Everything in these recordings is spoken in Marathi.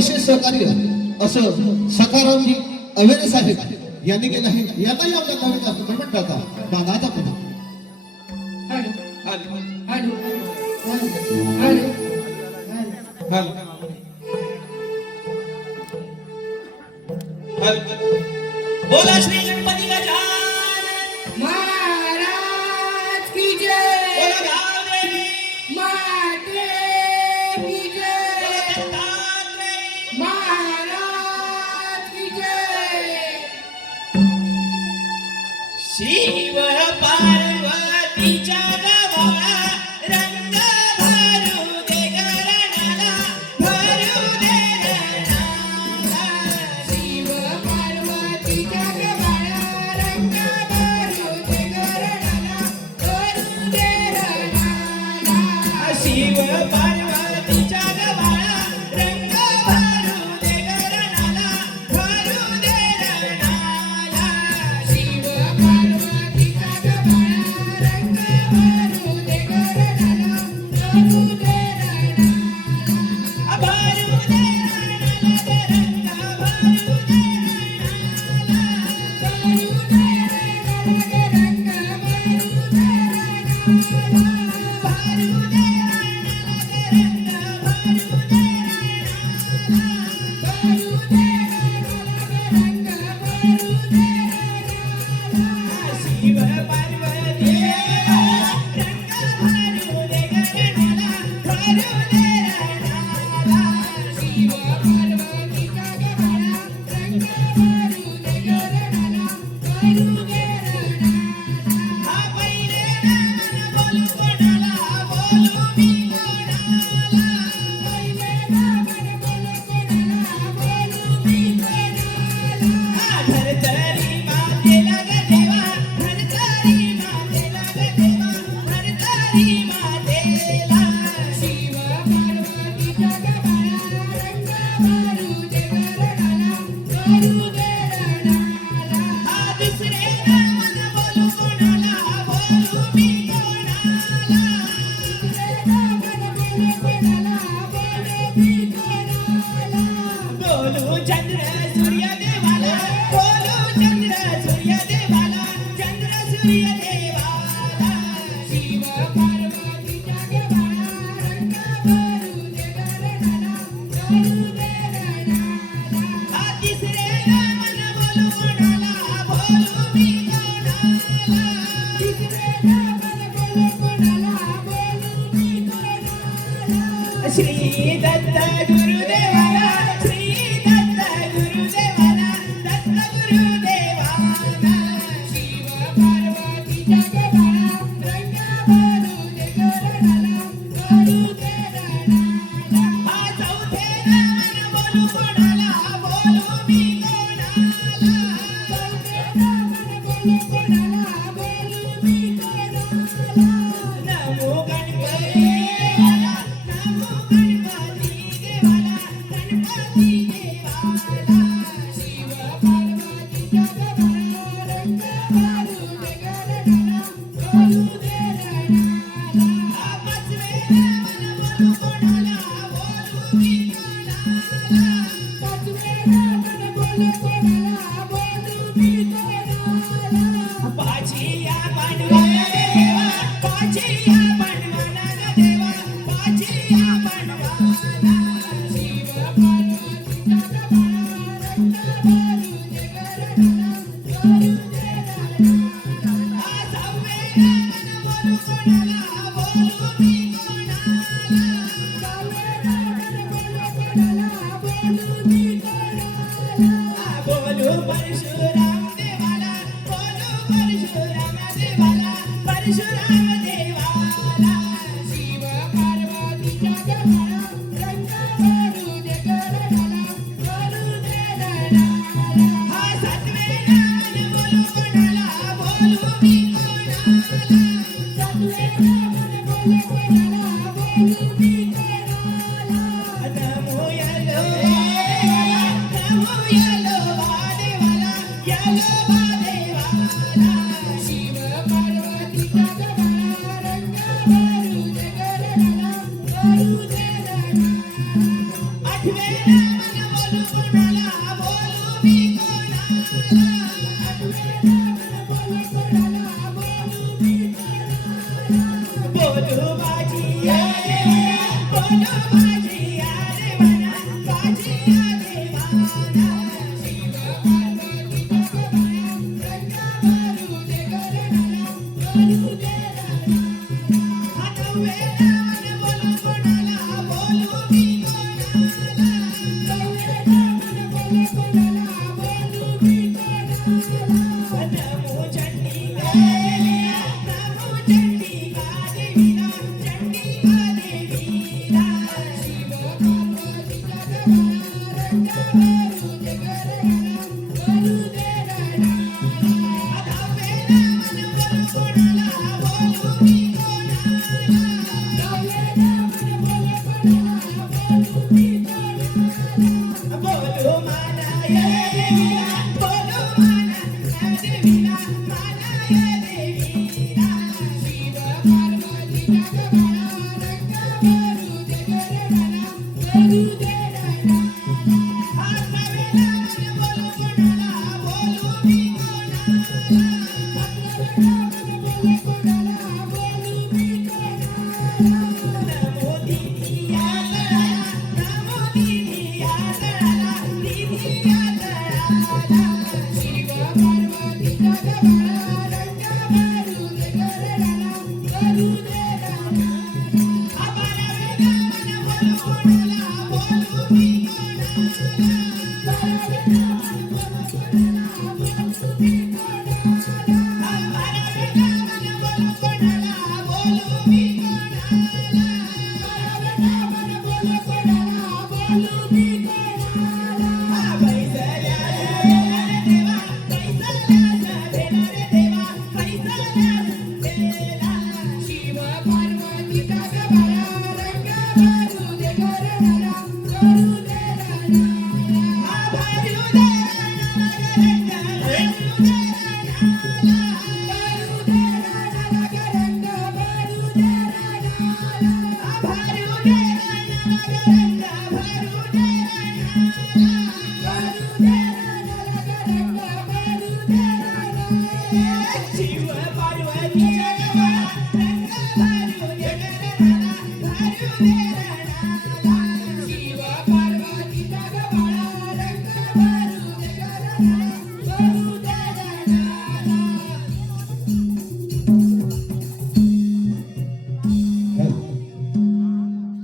विशेष सहकार्य असं सकारामजी अवेरे साहेब यांनी केलं आहे. यांनाही आपल्या नवीन असं टाका मानाचा पुन्हा बोला श्री गणपती गजानन महाराज की जय. बोला गावदेवी माते की जय. दत्तात्रय महाराज की जय. शिव पार्वतीच्या गव्हाला रंग भरू दे गरणाला भरू दे रणाला. शिव पार्वतीच्या गव्हाला रंग भरू दे गरणाला भरू दे रणाला. शिव पार्वतीच्या गव्हाला रंग भरू दे गरणाला भरू दे रणाला. शिव पार्वतीच्या गव्हाला रंग भरू दे गरणाला भरू दे रणाला. भरू दे रणाला ते रंग भरू दे रणाला. भरू दे रणाला रंग भरू दे रणाला. भरू दे रणाला ते रंग भरू दे रणाला. भरू दे रणाला रंग भरू दे रणाला. शिव पार्वती रंग भरू दे गरणाला भरू दे रणाला. शिव पार्वतीच्या गव्हाला रंग भरू दे गरणाला भरू दे रणाला. हा पहिले मन बोलू कोणाला बोलू मी कोणाला. पहिले मन बोलू कोणाला बोलू मी कोणाला. धरतरी मातेला ग देवा धरतरी मातेला ग देवा धरतरी मातेला. शिव पार्वतीच्या गव्हाला रंग भरू दे गरणाला भरू दे रणाला. हा दुसरे मन बोलू कोणाला बोलू मी कोणाला. मन बोलू कोणाला बोलू मी कोणाला. बोलू चंद्र सूर्य देवाला बोलू चंद्र सूर्य देवाला चंद्र सूर्य देवाला. शिव पार्वतीच्या गव्हाला रंग भरू दे गरणाला भरू दे रणाला. हा तिसरे मन बोलू कोणाला बोलू मी कोणाला. तिसरे मन बोलू कोणाला बोलू मी कोणाला. श्री दत्त गुरुदेवाला श्री दत्त गुरुदेवाला दत्त गुरुदेवाला. शिव पार्वतीच्या गव्हाला रंग भरू दे गरणाला भरू दे रणाला. हा चौथे मन बोलू कोणाला बोलू मी कोणाला. चौथे मन बोलू कोणाला बोलू मी कोणाला. नमो गणपती देवाला नमो गणपती देवाला गणपती देवाला. शिव पार्वतीच्या गव्हाला रंग भरू दे गरणाला भरू दे रणाला. हा पाचवे मन बोलू कोणाला बोलू मी कोणाला. पाचवे मन बोलू कोणाला बोलू मी कोणाला. पाचिया बनवाला देवा पाचिया बनवाला ग देवा पाचिया बनवाला. शिव पार्वतीच्या गव्हाला रंग भरू दे गरणाला भरू दे रणाला. हा सहावे मन बोलू कोणाला बोलू मी कोणाला. सहावे मन बोलू कोणाला बोलू मी कोणाला. बोलू परशुराम देवाला बोलू परशुराम देवाला परशुराम देवाला. शिव पार्वतीच्या गव्हाला रंग भरू दे गरणाला भरू दे रणाला. हा सातवे मन बोलू कोणाला बोलू मी कोणाला. सातवे मन बोलू कोणाला बोलू मी कोणाला. नमो यलो देवाला यलो देवाला. शिव पार्वतीच्या गव्हाला रंग भरू दे गरणाला भरू दे रणाला. आठवे मन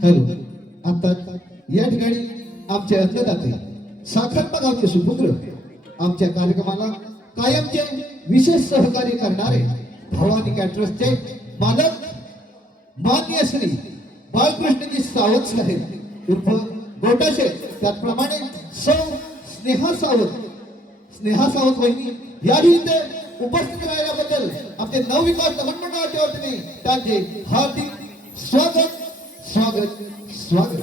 हॅलो. आता या ठिकाणी आमचे अन्नदाते साखरपा गावचे सुपुत्र आमच्या कार्यक्रमाला कायमचे विशेष सहकार्य करणारे भवानी कॅटरर्सचे मालक मान्य श्री बाळकृष्णजी सावंत साहेब उर्फ गोटाशे, त्याचप्रमाणे सौ स्नेहा सावंत वहिनी याही इथे उपस्थित राहिल्याबद्दल आपले नवविकास मंडळाच्या वतीने त्यांचे हार्दिक स्वागत स्वागत स्वागत.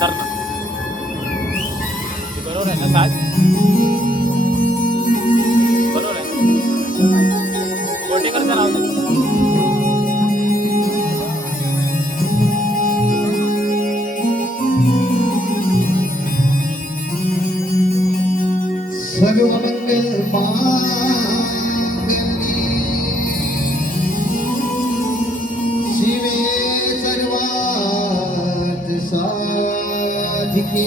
तर ना ते बरोबर आहे ना साज बरोबर आहे ना कोटेकरचं नाव दे. सर्वमंगल मांगल्ये शिवे सर्वार्थ साधिके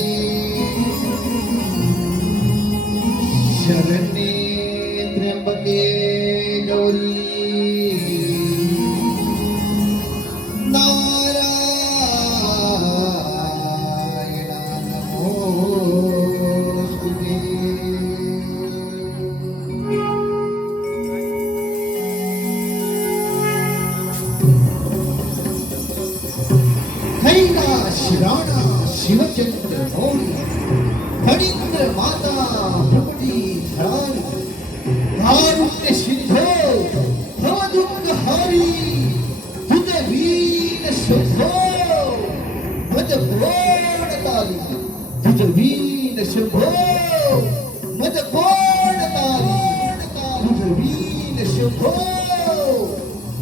शरण्ये त्र्यंबके गौरी नारायणा नमोस्तुते. हैना शिराणा शिवचंद्र मौर्य फणींद्र माता भ्रमती धरारी कारुण्य सिंधो भवदुःख हारी तुझ वीर शंभो मद कोण तारी तुझ वीर शंभो मद कोण तारी तुझ वीर शंभो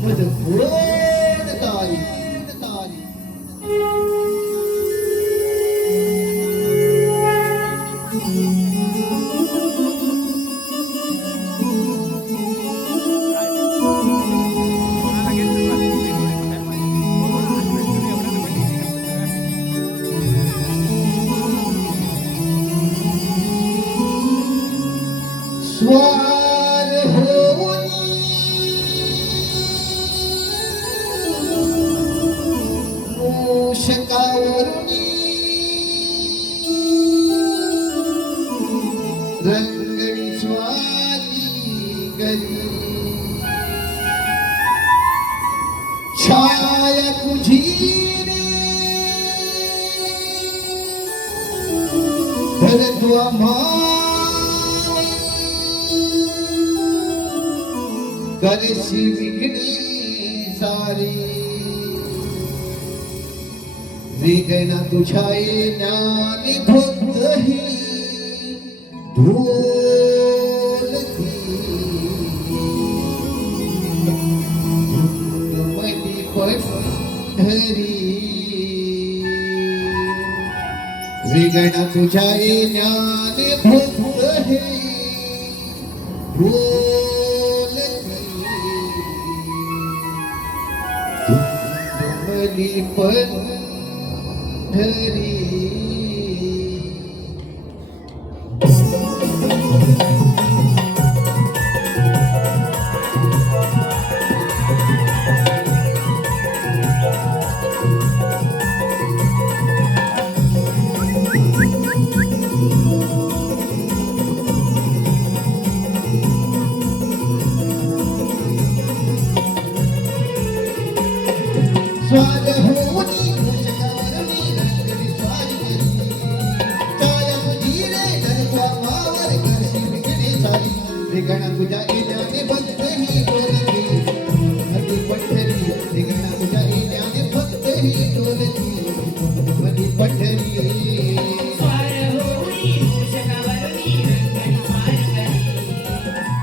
मद कोण तारी. स्वार होनी मूषकावरुनी रंगणी स्वारी गरी छाया कुझीने धरद्वा करशी विघ्नी सारी वेगना तुझ्या येण्याने धोतही ढोलती धुंदमली पंढरी वेगना तुझ्या येण्याने धोतही धुंदमली पंढरी. ठिकाणा तुझ्या येण्याने भक्त ही डोलती मधी पंढरी ठिकाणा तुझ्या येण्याने भक्त ही डोलती मधी पंढरी स्वार होई मूषकावरती रंगणी स्वार करी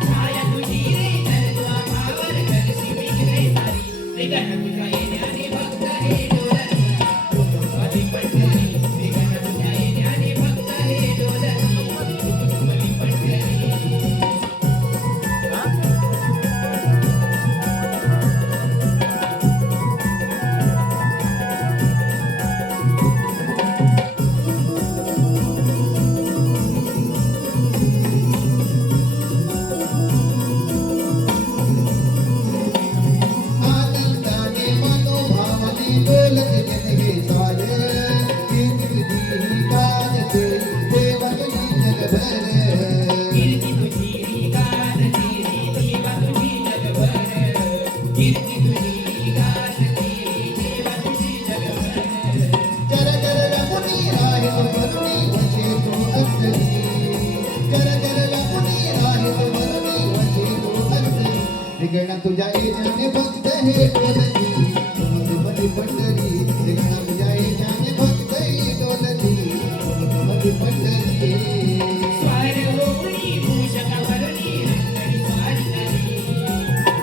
छाया तुझी रे नरद्वा भावर करशी विघ्ने सारी ठिकाणा तुझ्या येण्याने भक्त हे डोलती मधी पंढरी ठिकाणा तुझ्या येण्याने भक्त हे डोलती मधी पंढरी आनंदाने मनोभावाने डोलते जन हे सारे कीर्ती तुझी गाजते देवाची जगभर कीर्ती तुझी गाजते देवा तुझी जगभर कीर्ती तुझी गाजते देवा तुझी जगभर जर जर रमुनी आहे तो वरुणी वचे तो अंतरी जर जर रमुनी आहे तो वरुणी वचे तो अंतरी ठिकाणा तुझ्या येण्याने भक्त हे डोलती मधी पंढरी ठिकाणा तुझ्या येण्याने भक्त ही डोलती मधी पंढरी स्वार होई मूषकावरती रंगणी स्वार करी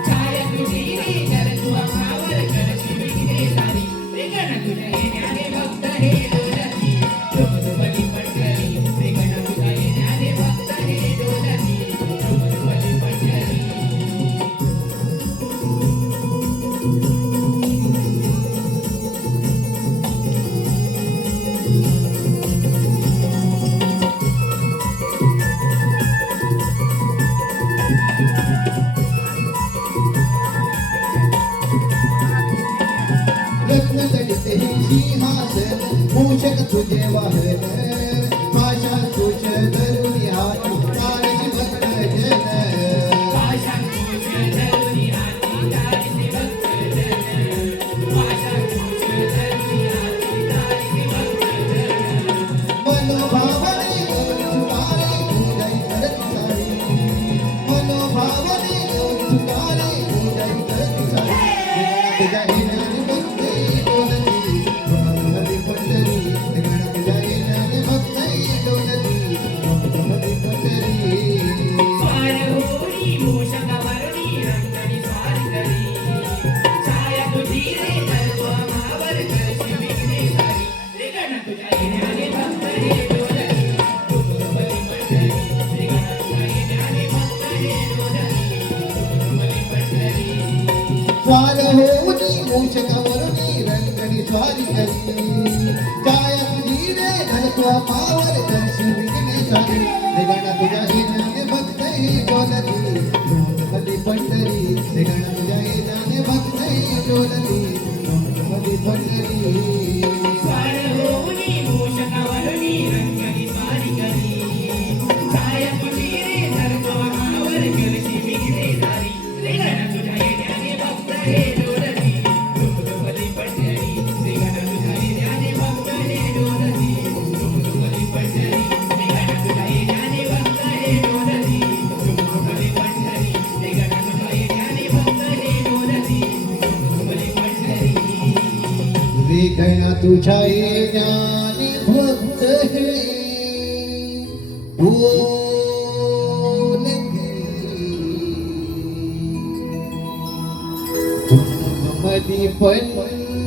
छाया तुझी रे नरद्वा भावर करशी विघ्ने सारी ठिकाणा तुझ्या येण्याने भक्त हे डोलती मधी पंढरी ठिकाणा तुझ्या येण्याने भक्त हे डोलती मधी पंढरी रत्नजडित हे सिंहासन मूषक तुझे वाहन भाषा तुझ धरुणी हाती काळजी भक्त जन भाषा तुझ धरुणी हाती तारिसी भक्त जन भाषा तुझ धरुणी हाती तारिसी भक्त जन मनोभावाने तुकारे पूजाई करत सारी मनोभावाने तुकारे पूजाई करत सारी तुझ्या येण्याने भक्त डोलती मधी पंढरी ठिकाणा तुझ्या येण्याने भक्त डोलती मधी पंढरी स्वार होई मूषकावरती रंगणी स्वार करी छाया तुझी रे नरद्वा भावर करशी विघ्ने सारी ठिकाणा तुझ्या येण्याने भक्त हे डोलती मधी पंढरी ठिकाणा तुझ्या येण्याने भक्त हे डोलती मधी पंढरी स्वार होऊनी मूषकावरुनी रंगणी स्वारी करी छाया तुझी रे धरत्वा पावर करशी विघ्ने सारी ठिकाणा तुझ्या येण्याने भक्त ही डोलती मधी पंढरी ठिकाणा तुझ्या येण्याने भक्त ही डोलती मधी पंढरी स्वार होई मूषकावरती रंगणी स्वार करी छाया तुझी रे नरद्वा भावर करशी विघ्ने सारी ठिकाणा तुझ्या येण्याने भक्त हे डोलती मधी पंढरी ठिकाणा तुझ्या येण्याने भक्त हे डोलती मधी पंढरी ठिकाणा तुझ्या येण्याने भक्त हे डोलती मधी पंढरी ठिकाणा तुझ्या येण्याने भक्त हे डोलती मधी पंढरी ठिकाणा तुझ्या येण्याने भक्त हे मधी पंढरी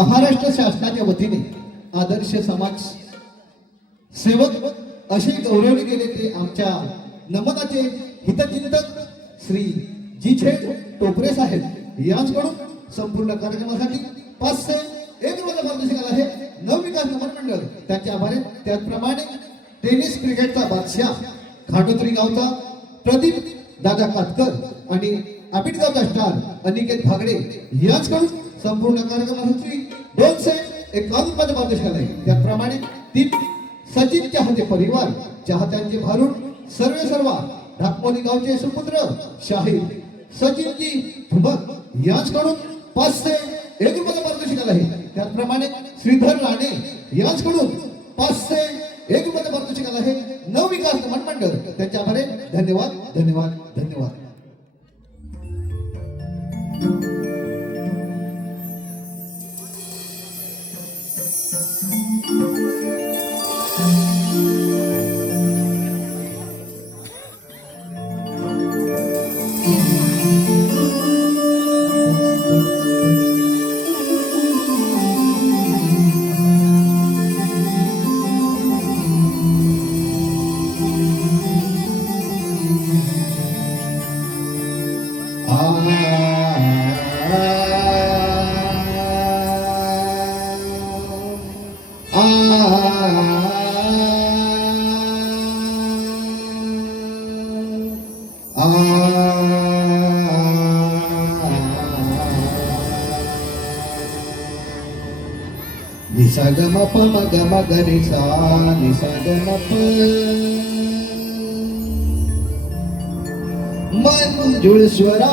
महाराष्ट्र शासनाच्या वतीने आदर्श समाज सेवक असे गौरवले गेले ते आमच्या नमनाचे हितचिंतक श्री जी टोपरे साहेब यांच्याकडून संपूर्ण कार्यक्रमासाठी 501 रुपयाचा पारितोषिक आला आहे. नवविकास नमन मंडळ त्यांचे आभार आहेत. त्याचप्रमाणे टेनिस क्रिकेटचा बादशाह खाटोत्री गावचा प्रदीप दादा कातकर आणि आपिटगावचा स्टार अनिकेत भागडे यांच्याकडून संपूर्ण कार्यक्रमासाठी 251 रुपयाचा पारितोषिक आला आहे. त्याचप्रमाणे 3 सचिन चाहते परिवार चाहत्यांचे भारूड सर्व ढाकमोली गावचे सुपुत्र शाहीर सचिनजी धुबक यांच्याकडून 501 रुपयाचा पारितोषिक आला आहे. त्याचप्रमाणे श्रीधर राणे यांच्याकडून 501 रुपयाचा पारितोषिक आला आहे. नवविकास नमन मंडळ त्यांच्या आभारी. धन्यवाद धन्यवाद धन्यवाद. निसगमप मगम गरिसा निसगमप मंजुळ स्वरा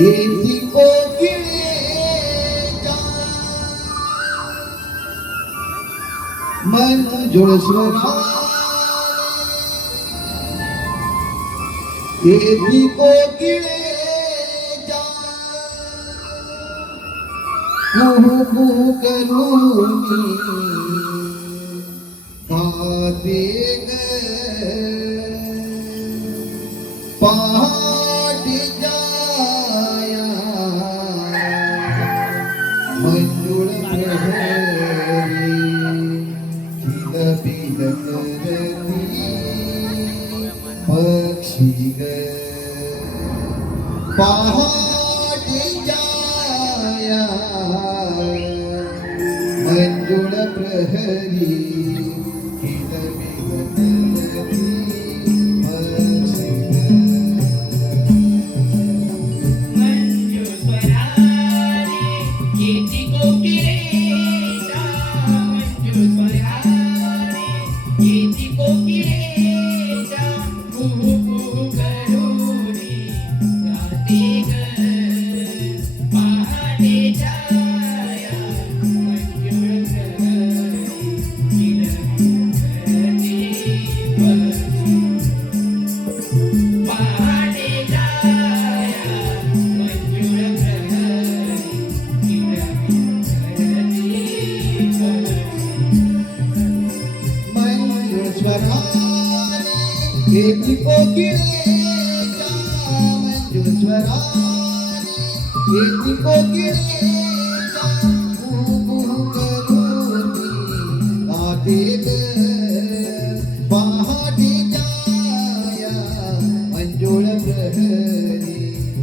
येती कोकिळे मंजुळ स्वरा येती कोकिळे कुहू करूनी गाते ग पहाटे जाया मंजुळ प्रहरी किल बिल करती पक्षी ग पहाटे जाया मंजुळ प्रहरी किल बिल करती पक्षी ग. मंजू स्वराने येती कोकिळेच्या मंजू स्वराने येती कोकिळेच्या कुहू कुहू करूनी गाते ग पहाटे जाया मंजुळ प्रहरी किल करती पक्षी पहाटे जाया मंजुळ प्रहरी किल करती मंजुळ स्वराने येती कोकिळेच्या मंजुळ स्वराने येती कोकिळेच्या कुहू करूनी गाते ग पहाटे जाया मंजुळ प्रहरी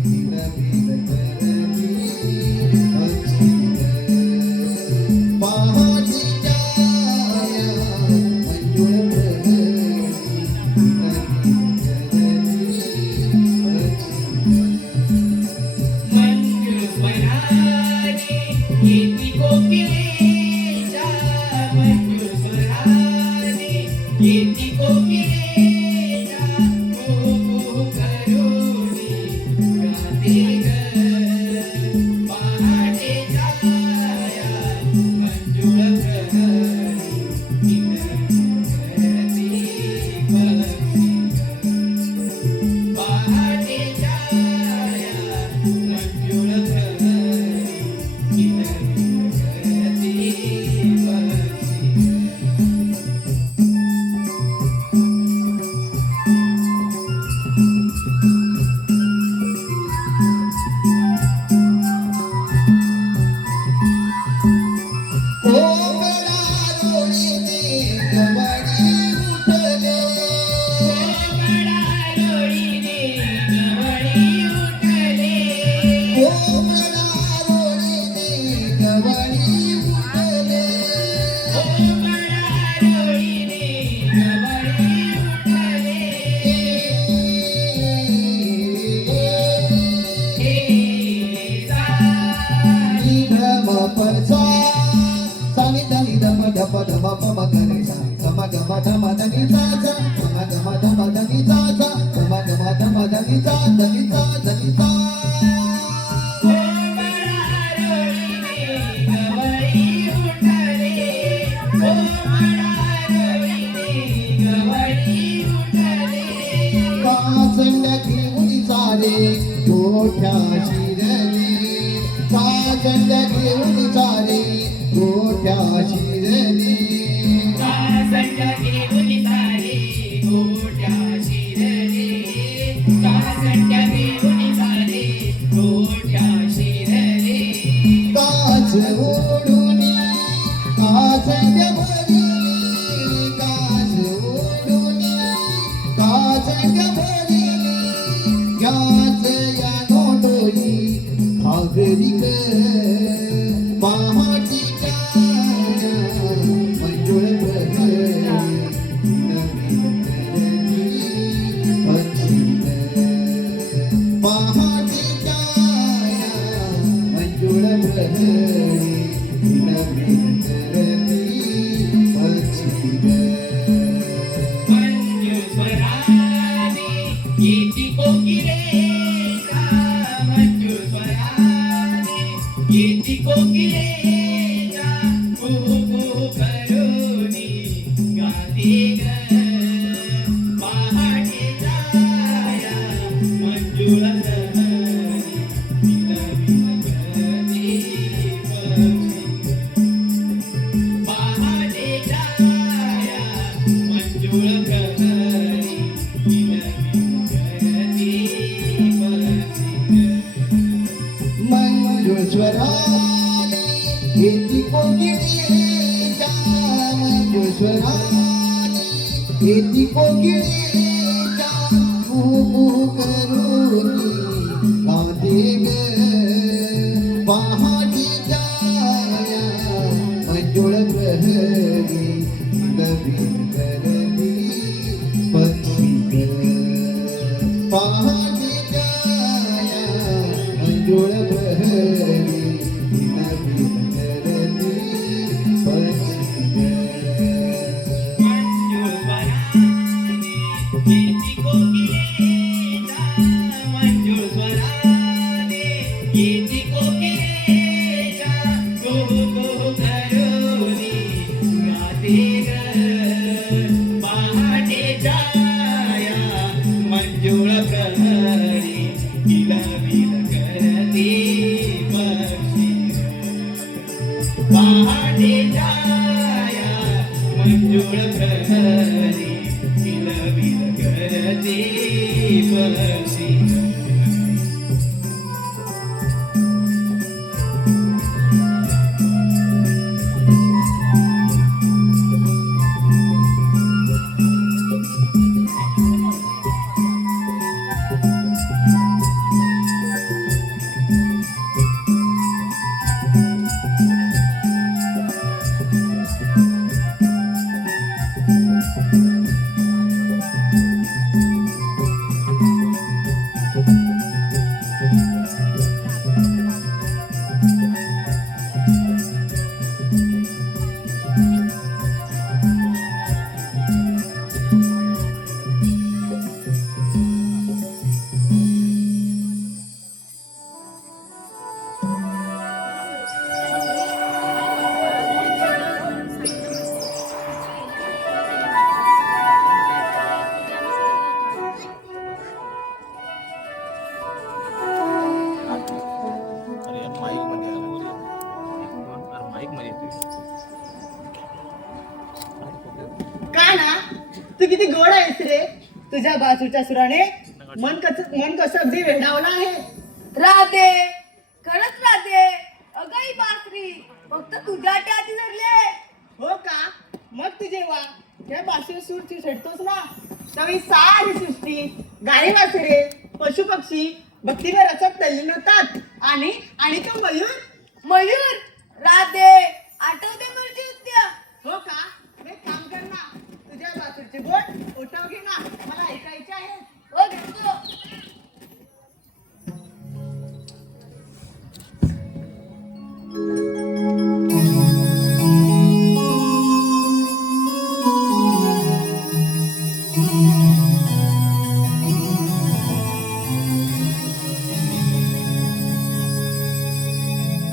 किल बिल करती पक्षी ग. पहाटे जाया मंजुळ प्रहरी किल बिल करती पक्षी ग. मंजू स्वराने येती कोकिळेच्या मंजू स्वराने धप धप पम गरे सा गम गम धम धनी सा सा गम गम धम धनी सा सा गम गम धम धनी सा धनी सा धनी सा कासंग घेऊन सारे गोठ्या शिरले कासंग घेऊन सारे गोठ्या शिरले कास ओढून कासंग भरली कास ओढून कासंग भरली याच या नोंदली खागरिक पहाटीच्या मंजुळ प्रहरी नवीन करती पक्षील पहाटीच्या मंजुळ प्रहरी नवीन करती पक्षील मंजुळस्वराने येती कोकिळेच्या मंजुळस्वराने येती कोकिळेच्या कुकू करूनी गाते ग पहाटीच्या मंजुळ प्रहरी नवीन करती पक्षी पहाटीच्या मंजुळ प्रहरी नवीन करती पक्षी मंजुळ प्रहरी विलविल करती पक्षी पहाटे छाया मंजुळ प्रहरी विलविल करती पक्षी का ना तू किती गोड आहेस रे. तुझ्या बाजूच्या सुराने मन कसं अगदी वेडावलं आहे. राधे खरंच राधे अगं ही बासरी फक्त तुझ्या हाती धरले. हो का? मग तू जेव्हा त्या बाशी सूर छेडतोस ना तेव्हा सारी सृष्टी गाणी वासरे पशु पक्षी भक्तीवर रचत तल्लीन होतात. आणि आणि तो मयूर मयूर राधे आठवते मर्जी उद्या. हो का? एक काम कर ना, तुझ्या बासूरचे बोट ओठाव घे ना, मला ऐकायचे आहे. हो घेतो.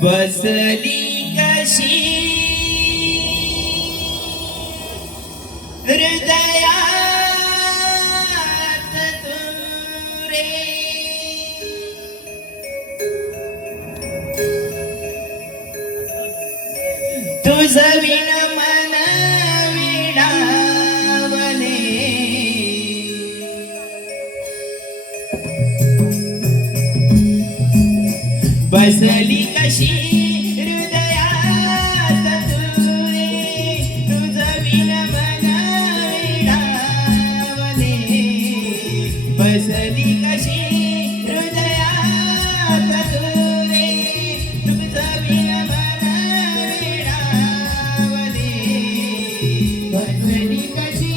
बसली कशी हृदयात तू रे तुझ विण मन विडावले बसली कशी हृदयात तू रे तुझ विण मन विडावले बसली कशी हृदयात तू रे तुझ विण मन विडावले बसली कशी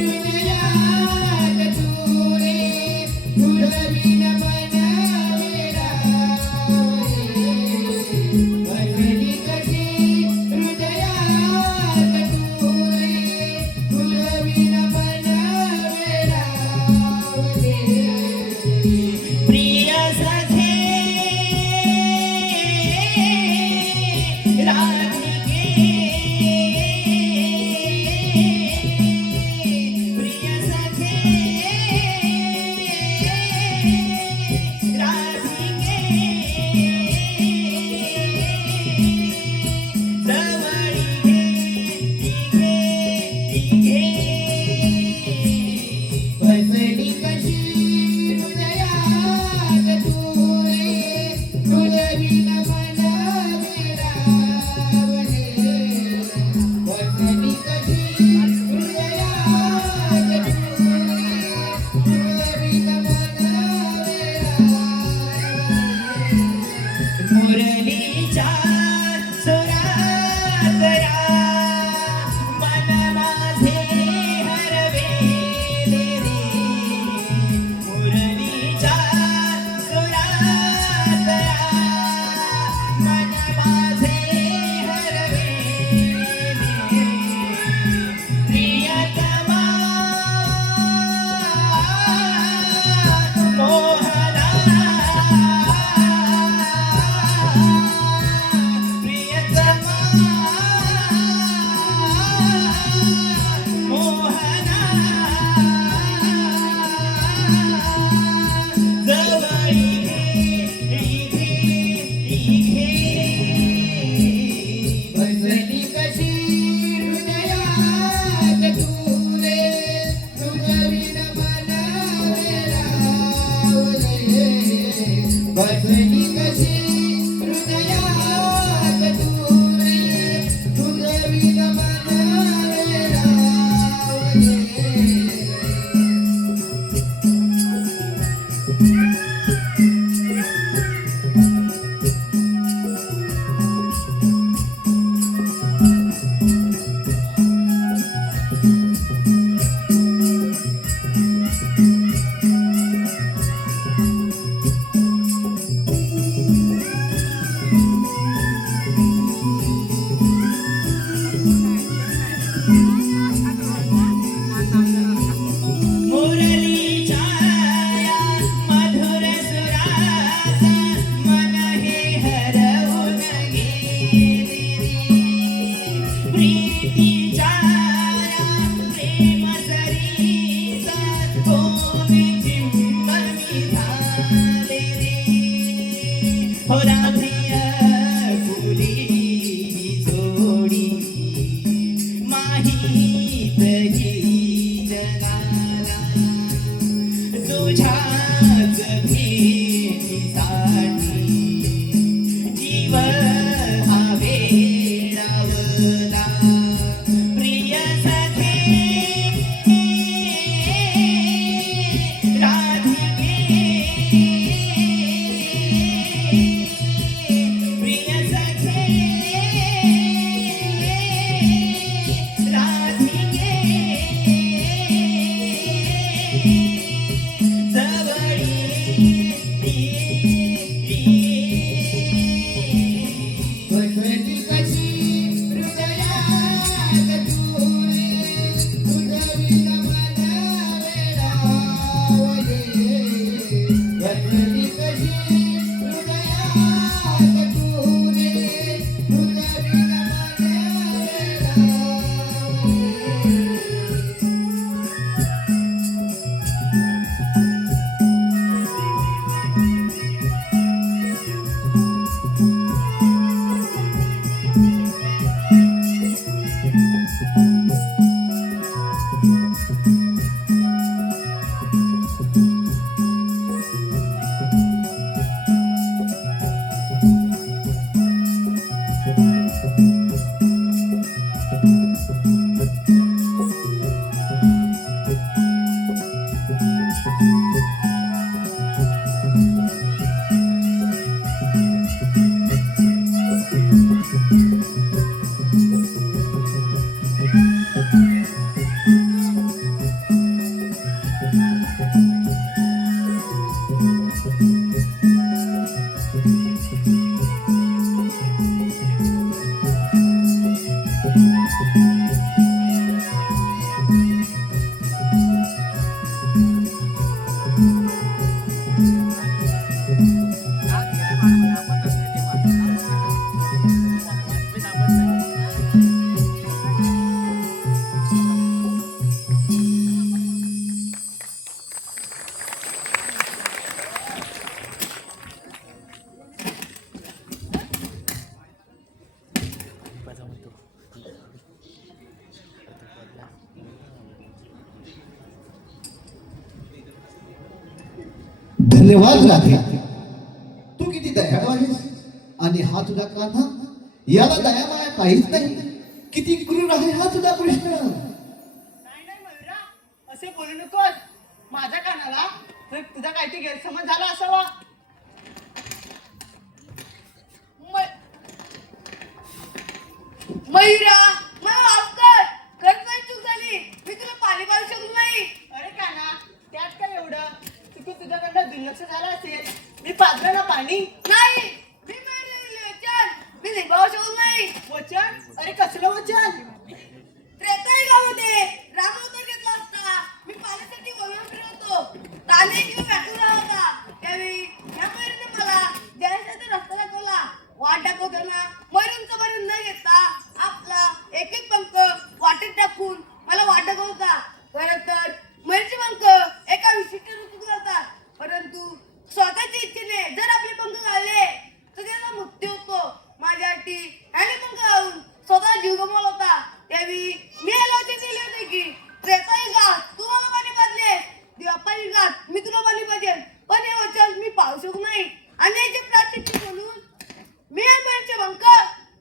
हृदयात तू रे तुझ विण मन बसली कशी हृदयात तू रे तुझ विण मन वेडावले प्रिय सखे राधिके प्रिय सखे राधिके जवळी घे बसली कशी हृदयात तू रे तुझ विण मन वेडावले बसली कशी हृदयात तू रे तुझ विण मन वेडावले मुरलीच्या सुरात या मन माझे हरवेले रे मुरलीच्या सुरात या मन माझे हरवेले प्रियतमा मोहना प्रियतमा मोहना जवळी घे बसली कशी हृदयात तू रे तुझ विण मन वेडावले बसली कशी हृदयात तू रे तुझ विण मन वेडावले मुरलीच्या या मधुर सुरात मन हे हरवून गेले रे प्रीतीच्या या प्रेम सरीत ओवी चिंबनी झाले रे हो राधिय फुली जोडी माहीत ही जगाला तुझ्याच भेटीसाठी जीव हा वेडावला प्रिय सखे राधिके प्रिय सखे राधिके धन्यवाद राधे, तू किती दयाळू आहेस. आणि हा तुझा कान्हा, याला दयामाया काहीच नाही. किती क्रूर आहे हा तुझा कृष्ण. नाही नाही मयुरा, असे बोलू नकोस. माझ्या कानाला तर तुझा काहीतरी गैरसमज झाला असावा. मयुरा, मला माफ कर. खरंच माझी चूक झाली. मी तुला पाणी पाजू शकलो नाही. अरे काना, त्यात काय एवढं? चुकून तुझ्याकडनं दुर्लक्ष झालं असेल. मी पाजलं ना पाणी. नाही, मी मिळालेले वचन मी निभावू शकलो नाही. वचन? अरे कसलं वचन? त्रेतायुगामध्ये राम अवतार घेतला असता. मी पाण्यासाठी वळून फिरवतो. ताने किंवा व्याकुळ झाला होता. त्यावेळी या मयूरने मला जयाचा रस्ता दाखवला. वाट दाखवताना मयूरचा मयूर न घेता आपला एक एक पंख वाटेत टाकून मला वाट दाखवता. खरं तर मयूरचे पंख एका विशिष्ट ऋतूत घालतात. परंतु स्वतःच्या इच्छेने जर आपले पंख घालले तर त्याचा मृत्यू होतो. माझ्यासाठी याने पंख घालून स्वतः जीव गमावला होता. त्यावेळी मी याला वचन दिले होते की त्रेतायुगात तू मला पाणी पाजले, द्वापारयुगात मी तुला पाणी पाजेल. पण हे वचन मी पाळू शकू नाही. आणि याचे प्राचित्य म्हणून मी या मयूरचे पंख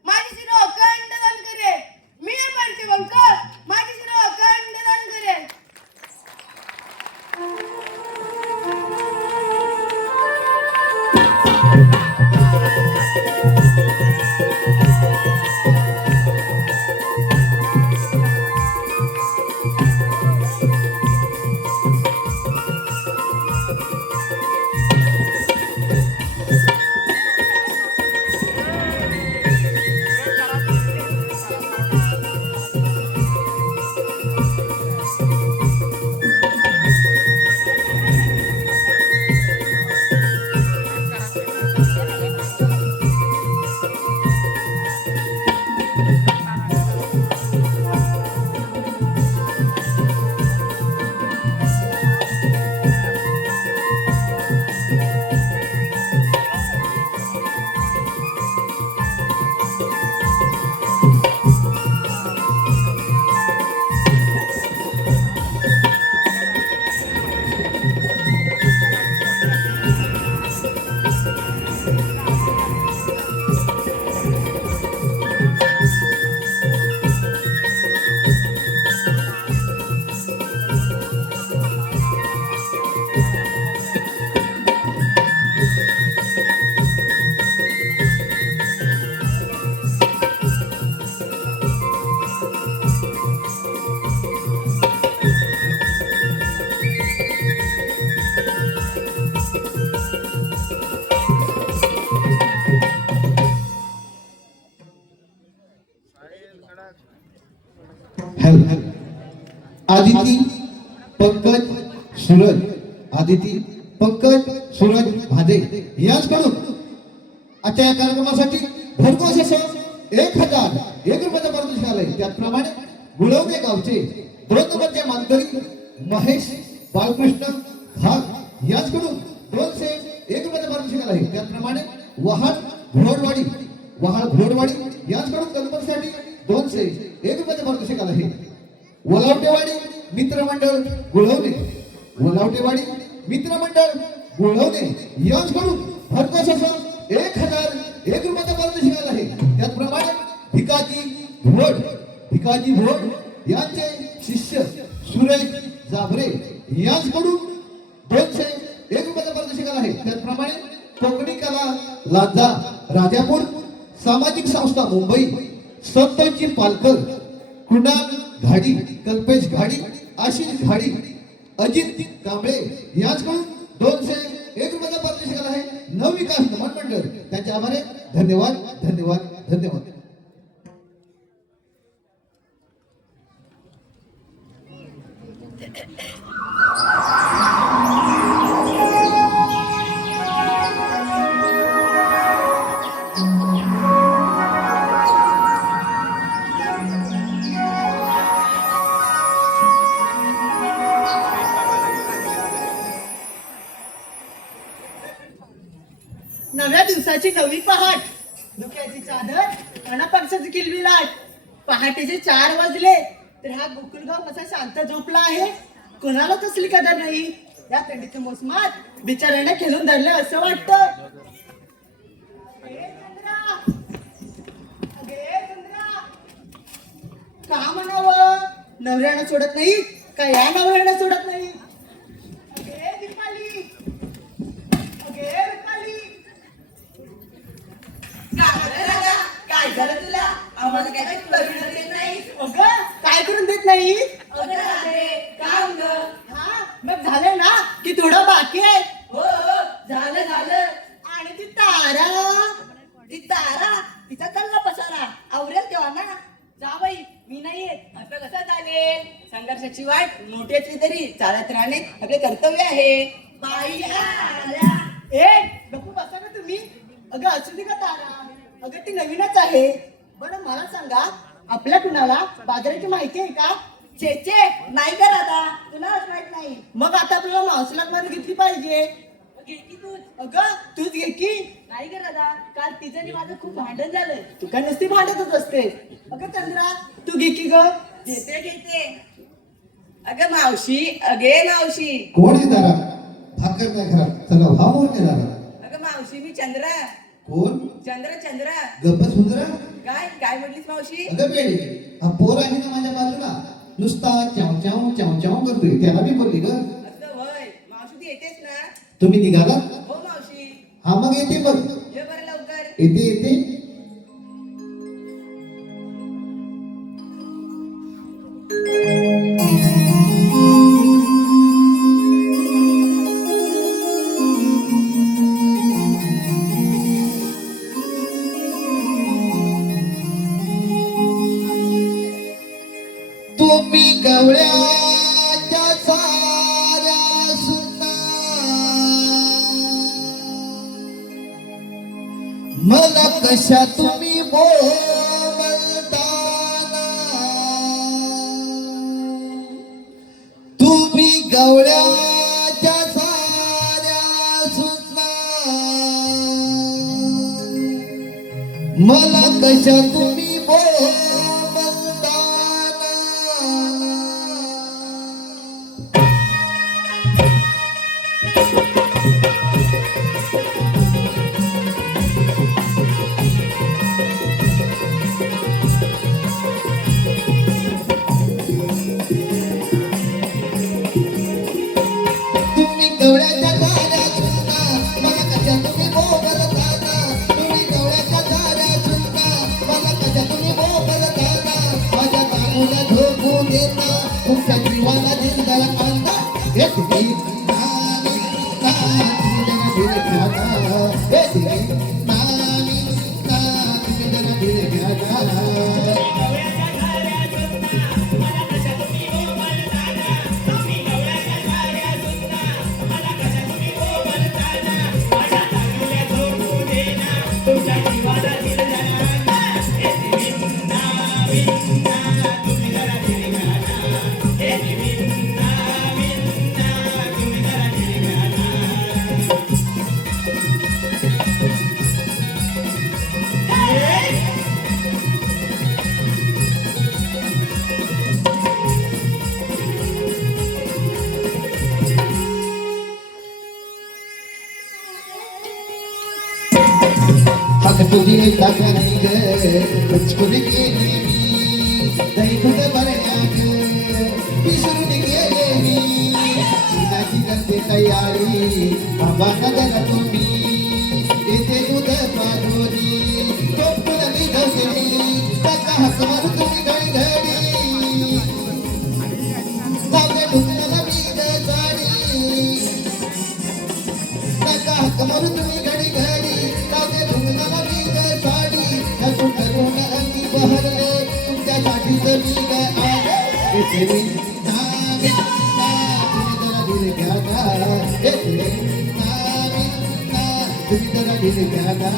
माझी शिरा अखंड दान करेन. मी या मयूरचे पंख माझी शिरा अखंड दान करेन. आदिती, पंकज, सूरज. आदिती, पंकज, सूरज भादे याचकडून आजच्या या कार्यक्रमासाठी भरघोस असं 1001 रुपयाचं पारितोषिक आलंय. त्याचप्रमाणे गुळवणे गावचे 2 नंबरचे मानकरी महेश बाळकृष्ण घाग याचकडून 201 रुपयाचं पारितोषिक आलं आहे. त्याचप्रमाणे वहाळ घोडवाडी याचकडून गणपतीसाठी 201 रुपयाचं पारितोषिक आलं आहे. वलावटेवाडी मित्रमंडळ गुळवणे याचकडून भरघोस असं 1001 रुपयाचं पारितोषिक आलं आहे. त्याचप्रमाणे भिकाजी भोड यांचे शिष्य सुरेश जाभरे यांच्याकडून 201 रुपयाचं पारितोषिक आलं आहे. त्याचप्रमाणे कोकणी कला लांजा राजापूर सामाजिक संस्था मुंबई संतोषजी पालकर कुणाल घाडी कल्पेश घाडी आशिष घाडी अजित कांबळे यांच्याकडून 201 रुपयाचं पारितोषिक आलं आहे. नवविकास नमन मंडळ त्यांचे आभार. धन्यवाद. नव्या दिवसाची नवी पहाट, धुक्याची चादर आणि पक्षाची किलबी लाट. पहाटेचे 4 वाजले तर हा गोकुलगाव कसा शांत झोपला आहे. कोणाला कसली कदर नाही. या थंडीच्या मोसमात बिचाऱ्याने खेळून धरले असं वाटतं. का म्हणावं, नवऱ्यानं सोडत नाही का या नवऱ्यानं सोडत नाही. काय झालं तुला? आम्हाला काय करून देत नाही. अगं काय करून देत नाही. काम ग. हा मग झालं ना की थोडं बाकी आहे. हो झालं. आणि ती तारा तिचा कल्ला पसारा आवरेल तेव्हा ना. जा बाई मी नाही येत. असं कसं चालेल. संघर्षाची वाट मोठी असली तरी चालत राहणे आपले कर्तव्य आहे. बाई आल्या. गप्पू बसा ना तुम्ही. अगं असू दे का तारा. अगं ती नवीनच आहे. बरं मला सांगा, आपल्या कुणाला बाजाराची माहिती आहे का. चे नाही कर आता. तुला माहित नाही. मग आता आपल्याला मावशीला मध्ये घेतली पाहिजे. घे की तूच. अगं तूच घे की. नाही कर आता. काल तिचं आणि माझं खूप भांडण झालं. तू काय नुसती भांडतच असते. अगं चंद्रा तू घे की ग. घेते. अगं मावशी अगे मावशी. कोण आहे दारा? भाकर नाही घरात. चला व्हा मोठे दारा. अगं मावशी मी चंद्रा. कोण? चंद्रा. गप्प सुंदरा. काय म्हटलीस मावशी. अगं बेडी हा पोर आहे ना माझ्या बाजूला नुसता चाव करतोय. त्याला मी बोलली ग. असं होय. मावशी ती येतेस ना. तुम्ही निघाला? हो मावशी. हा मग येते बघ. ये बरं लवकर. येते. तुम्ही गवळ्याच्या साऱ्या सुना मला कशा तुम्ही बोलताना. तुम्ही गवळ्याच्या साऱ्या सुना मला कशा तुम्ही बोलताना. तुम्ही गवळ्याच्या झाऱ्या सुना मला कशा तुम्ही बोलताना. तुम्ही गवळ्याच्या झाऱ्या सुना मला दुधाचा नाही ग कुचकुली केली मी दही दूध भरण्यात विसरून गेले मी दुधाची करते तयारी बाबा नजर तुम्ही येते दूध पाजोरी टोपण मी धवली त्याचा हात मारून तुम्ही घडी घडी जाऊदे ढुकणाला वीज जाडी त्याचा हात मारून तुम्ही घडी घडी जाऊदे ढुकणाला वीज जाडी त्यातून ठरवून अंगी बहरले तुमच्यासाठीच मी काय आले येथे मी नामी तुम्ही जरा धीर घ्या गा येथे नामी तुम्ही जरा धीर घ्या गा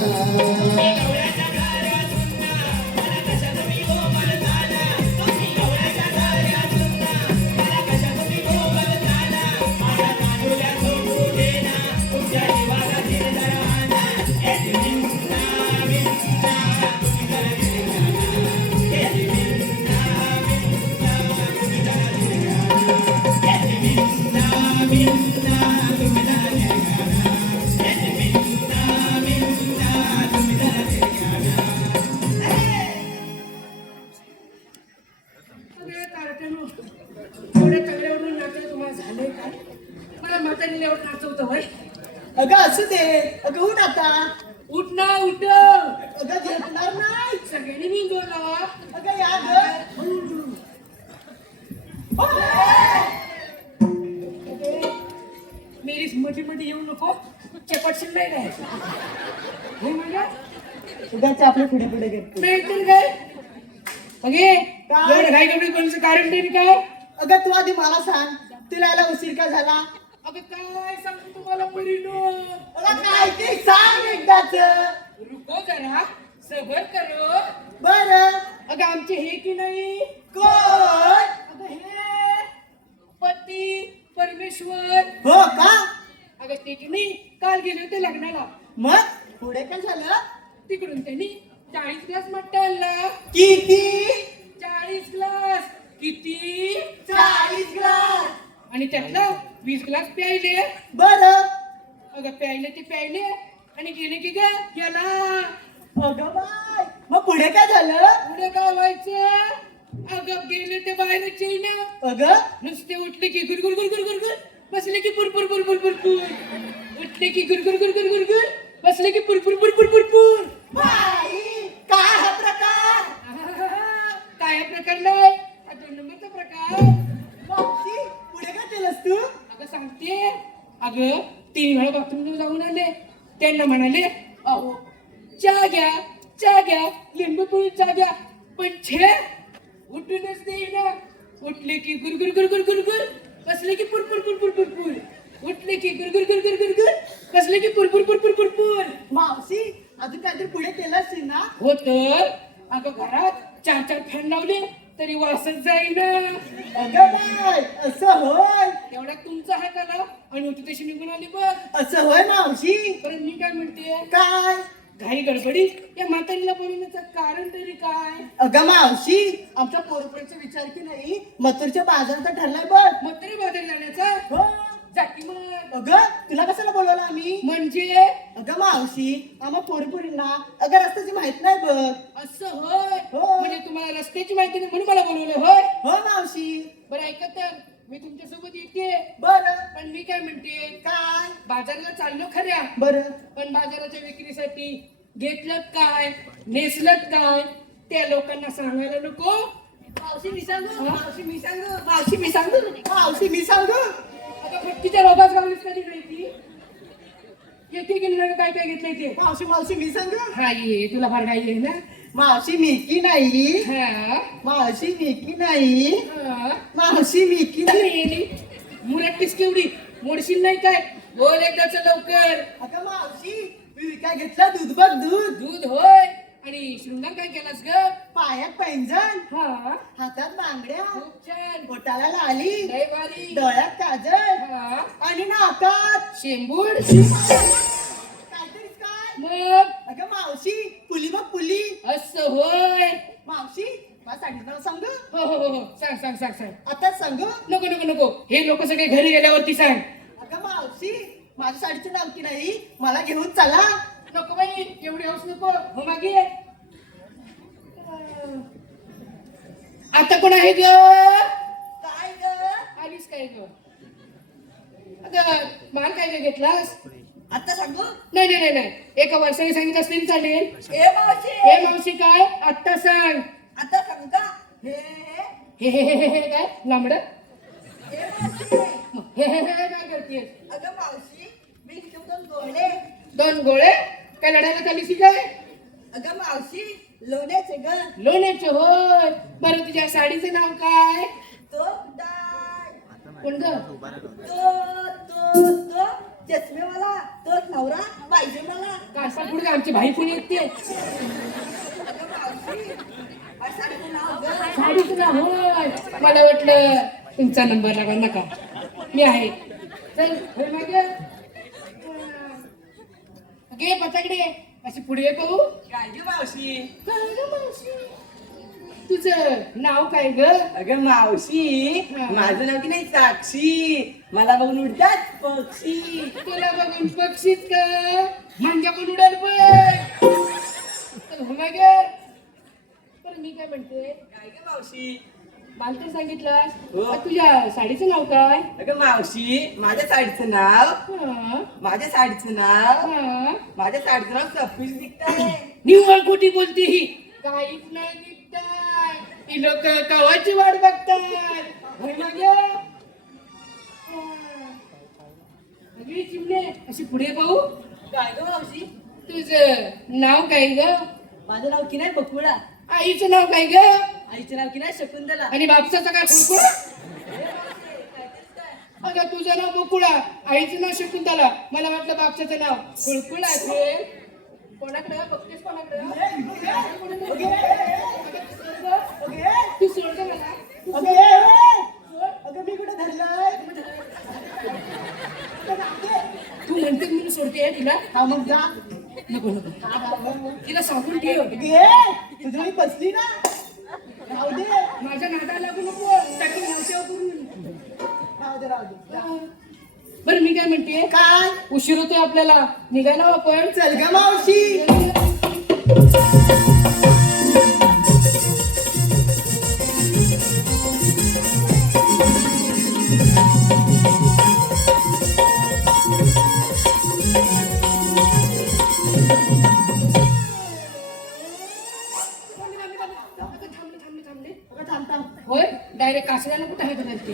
सगळे कार्यक्रम एवढ्या चांगल्यावरून नाचलं तुम्हाला झालंय काय? मला म्हातारीला एवढं नाचवतं होय. अगं असू दे. अगं उठ आता. उठ ना उठ. अगं झेपणार नाही. सगळ्यांनी मी बोलावा. अगं या ग. मेरी मध्ये मध्ये येऊ नको. चपटशील नाही काय हे म्हणजे उगाच आपल्या पुढे पुढे घेत. नाही तर काय अगे एवढं घाई गडबडी करण्याचं कारण नाही काय? अगं तू आधी मला सांग तुला यायला उशीर का झाला? अगं काय सांगू तुम्हाला परीनो. अगं काय ते सांग एकदाच. रुको जरा सबर करो. बर अगं आमचे हे की नाही कोण? अगं हे पती परमेश्वर. हो का? अगं ते की नाही काल गेले होते लग्नाला. मग पुढे काय झालं? तिकडून त्यांनी 40 ग्लास मट्टा आणला. किती? 40 ग्लास. किती? 40 ग्लास. आणि त्यातला 20 ग्लास प्यायले. बर अगं प्यायले ते प्यायले आणि गेले की ग गेला. अगं बाय मग पुढे काय झालं? पुढे काय व्हायचं? अगं गेले ते बाहेरच येईना. अगं नुसते उठले की गुरगुर गुरगुर गुरगुर बसले की पुरपुर पुरपुर पुरपुर. उठले की गुरगुर गुरगुर गुरगुर बसले की पुरपुर पुरपुर पुरपुर. बाई काय हा प्रकार? काय प्रकार नाही हा 2 नंबरचा प्रकार. मावशी पुढे काय केलंस तू? अगं सांगते. अगं 3 वेळा बाथरूमला जाऊन आले. त्यांना म्हणाले अहो चहा घ्या लिंबू पिळून चहा घ्या. पण छे उठूनच देईना. उठले की गुरगुर गुरगुर गुरगुर बसले की पुरपुर पुरपुर पुरपुर. उठले की गुरगुर गुरगुर गुरगुर बसले की पुरपुर पुरपुर पुरपुर. मावशी अजून काहीतरी पुढे केलं असतील ना? हो तर अगं घरात 4 फॅन लावले तरी वासच जाईना. अगं बाय असं होय. एवढा तुमचा हा कला आणि होती तशी निघून आली बघ. असं होय मावशी. पण मी काय म्हणते काय? घाई गडबडी या म्हातारीला बोलवण्याचं कारण तरी काय? अगं मावशी आमच्या पोरपरीचा विचार की नाही मथुरच्या बाजारात ठरलाय बघ. मग तरी बाजारी जाण्याचा हो. जाती मग अगं तुला कशाला बोलवलं आम्ही? म्हणजे अगं मावशी आम्हा पोरपुरींना अगं रस्त्याची माहित नाही बघ. असं होय. हो. म्हणजे तुम्हाला रस्त्याची माहिती नाही म्हणून मला बोलवलं होय. हो मावशी. बरं ऐका तर मी तुमच्या सोबत येते. बरं पण मी काय म्हणते काय? बाजाराला चाललो खऱ्या बरं पण बाजाराच्या विक्रीसाठी घेतलं काय नेसलं काय त्या लोकांना सांगायला नको. मावशी मी सांगू. मावशी मी सांगू. मावशी मी सांगू. मावशी मी सांगू. आता फटकीच्या रोगाच गावलीस कधी माहिती येते की नाही काय काय घेतलंय ते. मावशी मावशी मी सांगू. हा ये तुला फार घाई आहे ना. मावशी मिकी नाही. हा मावशी मिकी नाही. हा मावशी मिकी नाही. येली मुरट्टीस केवढी मोडशील नाही काय बोल एकदाच लवकर. अगं मावशी मी काय घेतलं दूध बघ दूध. दूध होय. आणि शृंगार काय केलास ग? पायात पैंजण. हा हातात बांगड्या. खूप छान. बोटाला लाली. लय भारी. डोळ्यात काजळ. हा आणि नाकात शेंबूड. काहीतरीच काय. मग अगं मावशी पुली बघ पुली. असं होय. मावशी मला साडीचं सांगू. हो हो हो हो. सांग सांग सांग सांग. आता सांगू. नको नको नको हे लोक सगळे घरी गेल्यावरती सांग. अगं मावशी माझ्या साडीचं नाव की नाही मला घेऊन चला. नको बाई एवढी हौस नको हो मागे आता कोण आहे ग काय ग आलीस काय ग अगं माल काय ग घेतलास आता सांगू नाही नाही नाही नाही एका वर्षाने सांगितलं असते चालेल ए मावशी हे मावशी काय आत्ता सांग आता सांगू का हे काय लांबड हे मावशी हे काय करतेस अगं मावशी मी घेऊन दोन गोळे दोन गोळे काय लढायला चालीस की काय अगं मावशी लोण्याचे ग लोण्याचे होय बरं तुझ्या साडीचं नाव काय तो डाळ कोण ग तो चष्मेवाला तो नवरा पाहिजे मला कासा पुढे आमची भाई कोणी येते अगं मावशी असा नाव ग साडीचं नाव होय मला वाटलं तुमचा नंबर लागा नका मी आहे चल होय मागे गे पचाकडे अशी पुढे ये पाहू काय ग मावशी काय ग मावशी तुझं नाव काय ग अगं मावशी हा. माझं नाव की नाही साक्षी मला बघून उडतात पक्षी तुला बघून पक्षीच का म्हणजे कोण उडाल पण हो मागे पण मी काय म्हणते काय ग मावशी मला तर सांगितलंस हो. तुझ्या साडीचं नाव काय अगं मावशी माझ्या साडीचं नाव हा माझ्या साडीचं नाव हा माझ्या साडीचं नाव सफीस दिखताय निव्वळ खोटी बोलते ही काहीच नाही दिसताय ही लोक कवाची वाट बघतात होय मागे अगदी चिमणे अशी पुढे पाहू काय ग मावशी तुझं नाव काय ग माझं नाव की नाही बकुळा आईचं नाव काय ग आईचं नाव की नाही शकुंतला आणि बापसाचं काय खुळकुळ अगं तुझं नाव बकुळा आईचं नाव शकुंतला मला वाटलं बापसाचं नाव खुळकुळ असेल कोणाकडे बघतेस कोणाकडे तू सोड गं मला अगं मी कुठे धरलाय तू म्हणते म्हणून सोडते तुला हा मग जा नको नको तिला सांगून ठेव तुझी मी बसली ना राहू दे माझ्या नादा लागू नको टाकी नवशेव करून राहू दे बरं मी काय म्हणते काय उशीर होतोय आपल्याला निघायला आपण चल ग मावशी होय डायरेक्ट कासऱ्याला कुठं आहे बघायची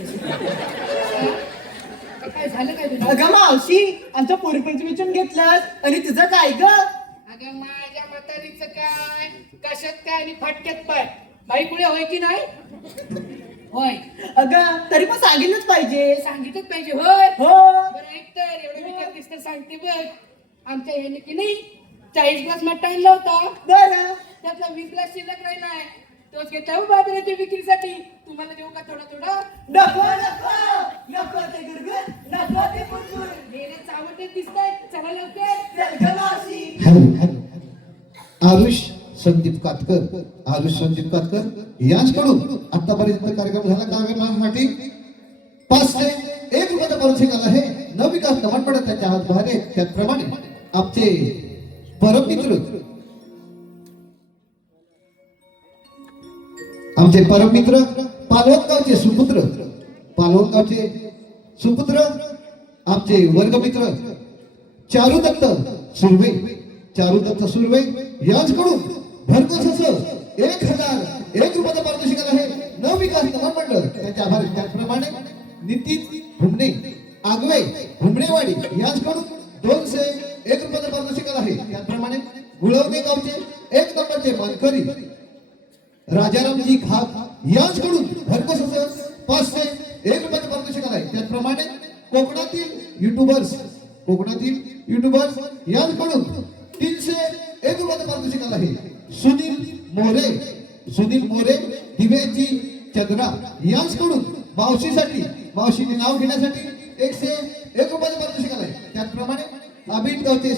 काय झालं काय तुला अगं मावशी आमच्या पोरीपंचमीतून घेतलास आणि तुझं काय ग अगं माझ्या म्हातारीचं काय कशात काय आणि फाटक्यात पाय बाई पुढे होय की नाही होय अगं तरी पण सांगितलंच पाहिजे सांगितलंच पाहिजे होय हो बरं ऐक तर एवढं विचार दिसतं सांगते बघ आमच्या ह्याने की नाही 40 ग्लास मट्टा आणला होता बरं त्यातला 20 ग्लास शिल्लक राहिलाय तोच घेतला हो बाजाराच्या विक्रीसाठी तुम्हाला देऊ का थोडा थोडा नको नको नको ते गुरगुर नको ते गुरगुर मेरे चावटे दिसताय चला लवकर चल ग मावशी हॅलो आरुष संदीप कातकर यांच्याकडून आतापर्यंत कार्यक्रम झाला कार्यक्रमासाठी 5 ते 1 रुपयाचा पारितोषिक आला आहे नवविकास नवनपडा त्यांच्या हात बाहेर आहेत. त्याचप्रमाणे आमचे परममित्र पालवणगावचे सुपुत्र आमचे वर्गमित्र चारुदत्त सुर्वे यांच्याकडून भरघोस असं 1001 रुपयाचा पारितोषिक आला आहे नवविकास नवनमंडळ त्यांच्या आभार आहेत. त्याचप्रमाणे नितीन भुमणे आगवे भुमणेवाडी यांच्याकडून 201 रुपयाचा पारितोषिक आला आहे. त्याचप्रमाणे गुळवणे गावचे 1 नंबरचे मानकरी राजारामजी खाप यांच्याकडून भरघोस असं 501 रुपयाचा पारितोषिक आला आहे. त्याचप्रमाणे कोकणातील युट्यूबर्स यांच्याकडून 301 रुपयाचा पारितोषिक आला आहे. सुनील मोरे दिव्याची चंद्रा यांच्याकडून मावशीने नाव घेण्यासाठी 101 रुपयाचा पारितोषिक आला आहे. त्याचप्रमाणे आबिडगावचे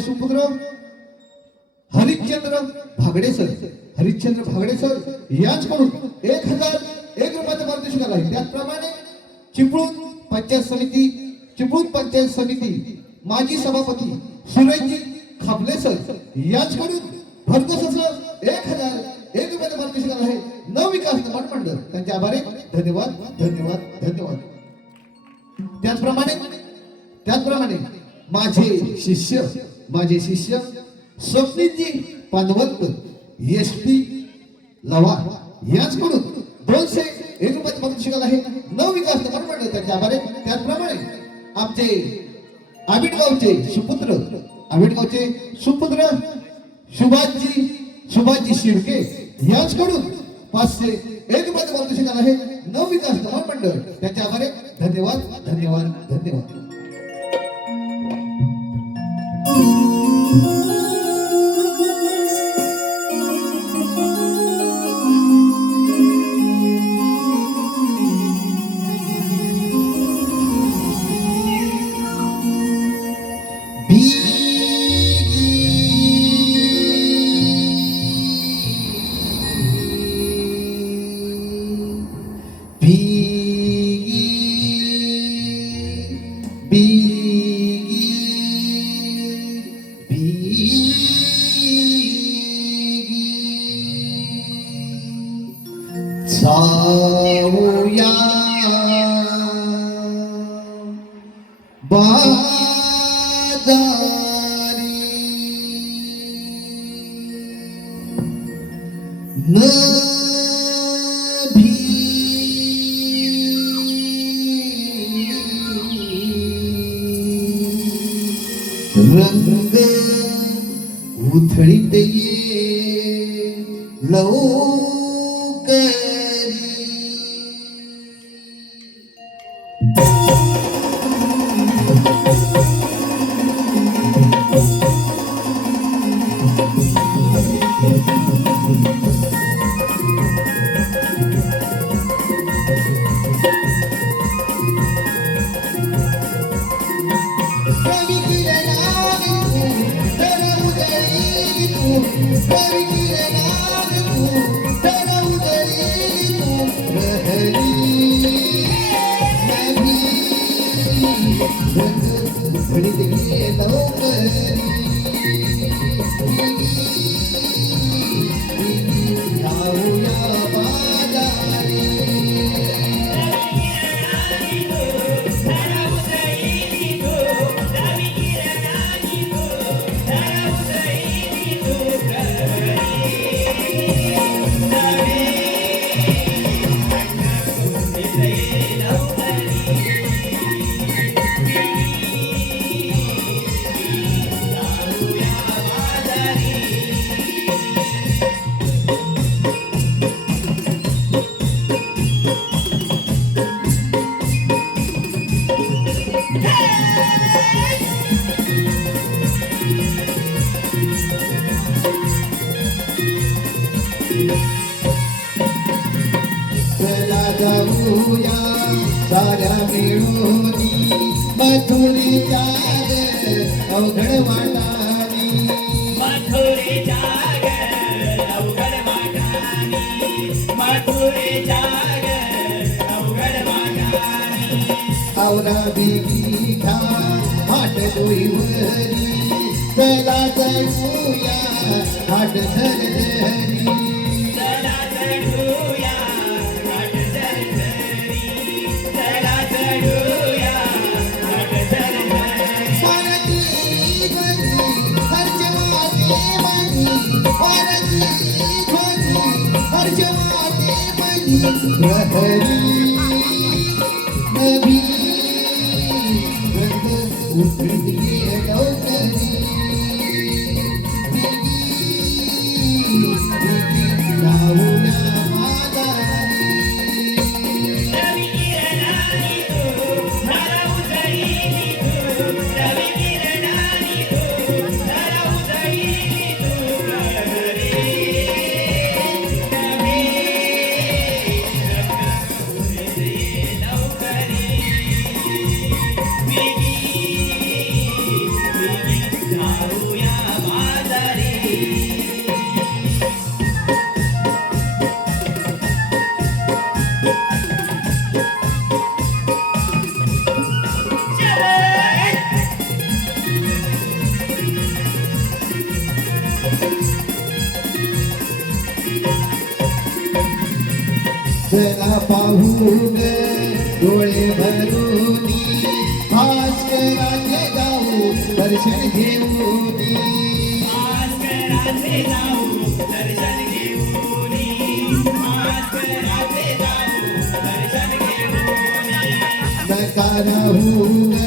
सुपुत्र हरिश्चंद्र भागडे सर यांच्याकडून 1001 रुपयाचा पारितोषिक आला आहे. त्याचप्रमाणे चिपळूण पंचायत समिती माजी सभापती सुरेशजी खापलेसर यांच्याकडून भरघोस असं 1001 रुपयाचं पारितोषिक आहे. नवविकास निर्माण मंडळ त्यांचे आभारी. धन्यवाद धन्यवाद धन्यवाद. त्याचप्रमाणे माझे शिष्य स्वप्नीलजी पानवंत SP लवार यांच्याकडून 201 रुपयाचं पारितोषिक आहे. नवविकास निर्माण मंडळ त्यांचे आभारी. त्याचप्रमाणे आमचे आबिडगावचे सुपुत्र सुभाषजी शिर्के यांच्याकडून 501 रुपयाचं पारितोषिक आहे. नवविकास निर्माण मंडळ त्यांच्या आभारी. धन्यवाद धन्यवाद धन्यवाद. जाऊया बाजारी रंग उधळीत ये लवकरी. चला जाऊया साऱ्या मिळूनी मथुरीच्या अवघड वाटानी. आवरा बिगी घा हाट डोईवरी. चला जाऊया हाट धरधरी. चला पाहू ग डोळे भरून भास्कराचे जाऊ दर्शन घेऊनी भास्कराचे जाऊ दर्शन घेऊनी भास्कराचे जाऊ दर्शन घेऊनी नका राहू ग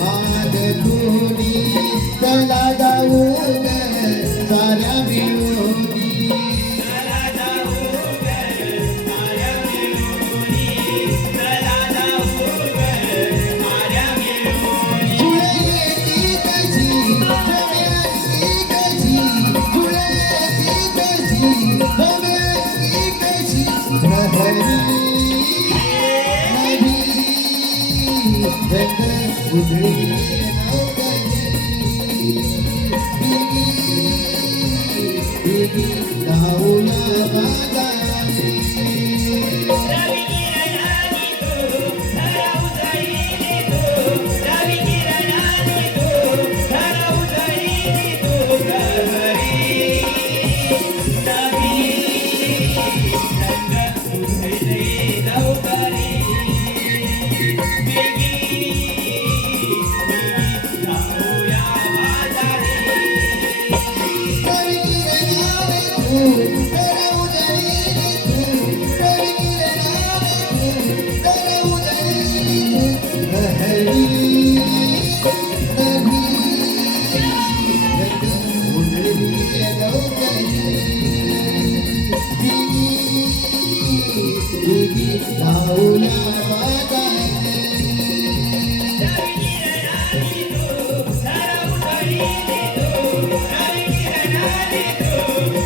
मागूनी चला जाऊ ग साऱ्या मिळूनी चला जाऊ ग साऱ्या मिळूनी चला जाऊ ग साऱ्या मिळूनी तुळे येती कशी जमेती कशी तुळे येती कशी जमेती कशी प्रहरी रंग उधळी जाऊया बाजारी रवी किरणाने तो धरा उजळीने तो रवी किरणाने तो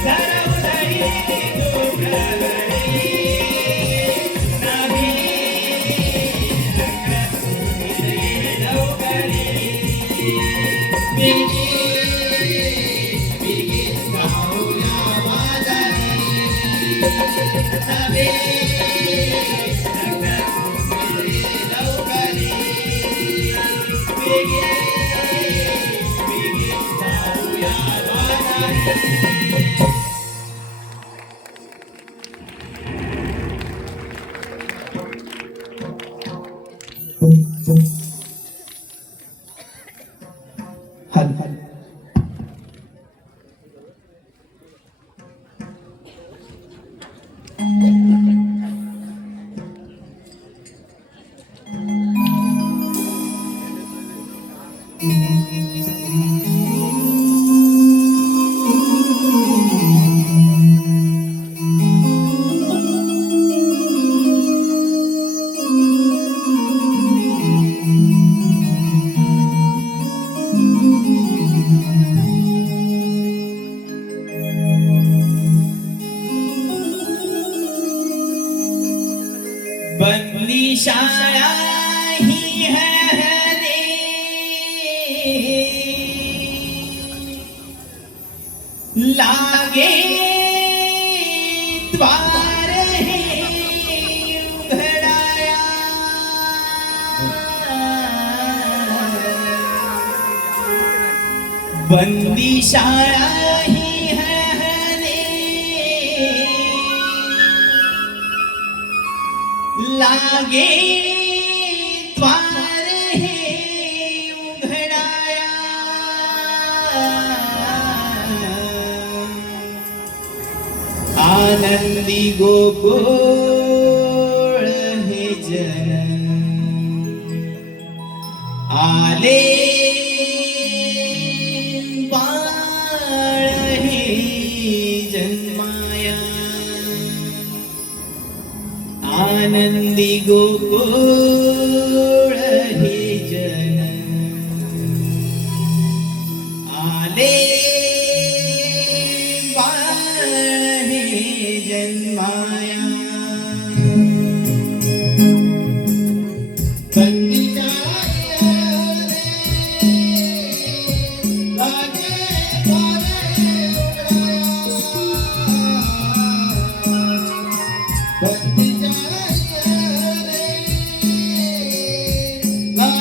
धरा उजळीने तो प्रहरी नवी रंग उधळले लवकरी बेगी जाऊया बाजारी बंदी शाळा ही है रे लागे द्वार है उघडाया बंदी शाळा ही है रे लागे द्वार है उघडाया आनंदी गोकुळ हे जन आले बाळ हे जन्माया आनंदी गोकुळ हे जन आले बाळ हे जन्माया La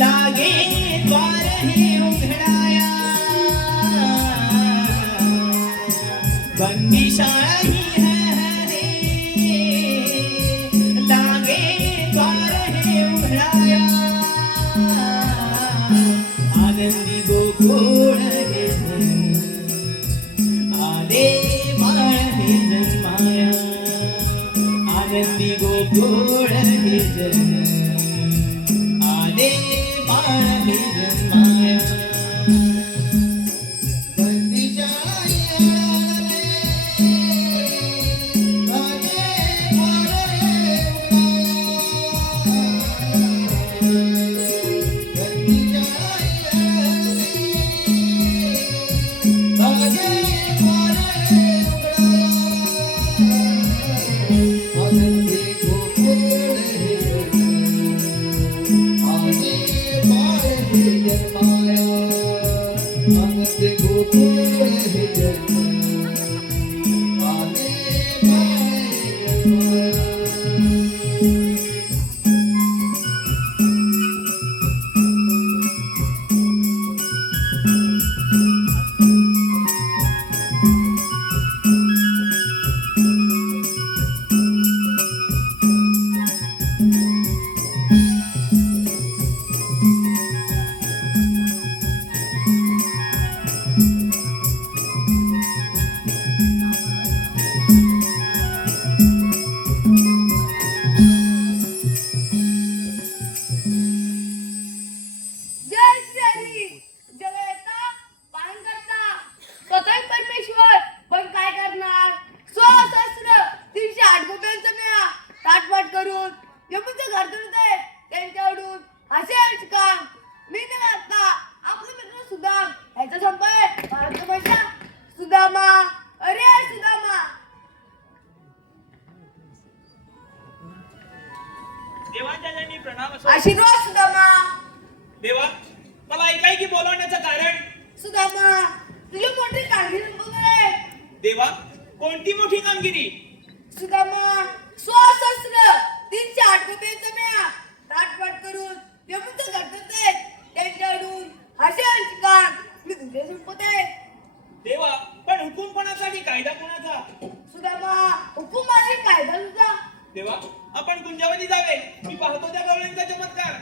लागे द्वार हे उघडाया बंदी शाळा ही है लागे द्वार हे उघडाया आनंदी गोकुळ हे आले बाळ हे जन्माया आनंदी गोकुळ हे आले बाळ हे जन्माया बंदीच्या आईयाळे लागे द्वारे उघडाया. बंदीच्या आईयाळे लागे द्वारे उघडाया. आनंदी गोकुळ हे आले बाळ हे जन्माया. आनंदी गोकुळ हे आले बाळ हे जन्माया. जय श्री हरी जगता पालन करता स्वतः परमेश्वर पण काय करणार 16,308 गोप्यांचा मेळा ताटपाट करून यमुचं घर तुडते त्यांच्याकडून हसेल काम मी न लागता आपले मित्र सुदाम ह्याचा संपर्क भारत सुदामा अरे सुदामा देवाच्या जनी प्रणाम असो. आशीर्वाद सुदामा देवा मला एकाएकी बोलवण्याचं कारण. सुदामा तुझी मोठी कामगिरी बघाय देवा कोणती मोठी कामगिरी. सुदामा 16,308 गोप्यांचा मेळा ताटपाट करून यमुचं घर तुडते त्यांच्याकडून हसेल काम मी तुझे संपते देवा पण हुकूम कोणाचा कायदा कोणाचा. सुदामा हुकूम आहे कायदा तुझा देवा आपण कुंजावली जावे. मी पाहतो त्या गवळ्यांचा चमत्कार.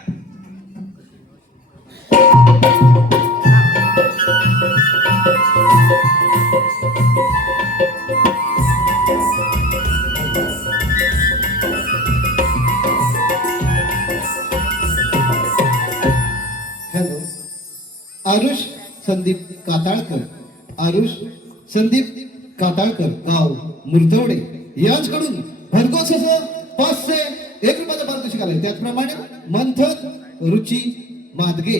हॅलो. आरुष संदीप काताळकर. आरुष संदीप काताळकर गाव मुर्तवडे यांच्याकडून भरघोस असं 501 रुपयाचं पारितोषिक आलंय. त्याचप्रमाणे मंथन रुची मादगे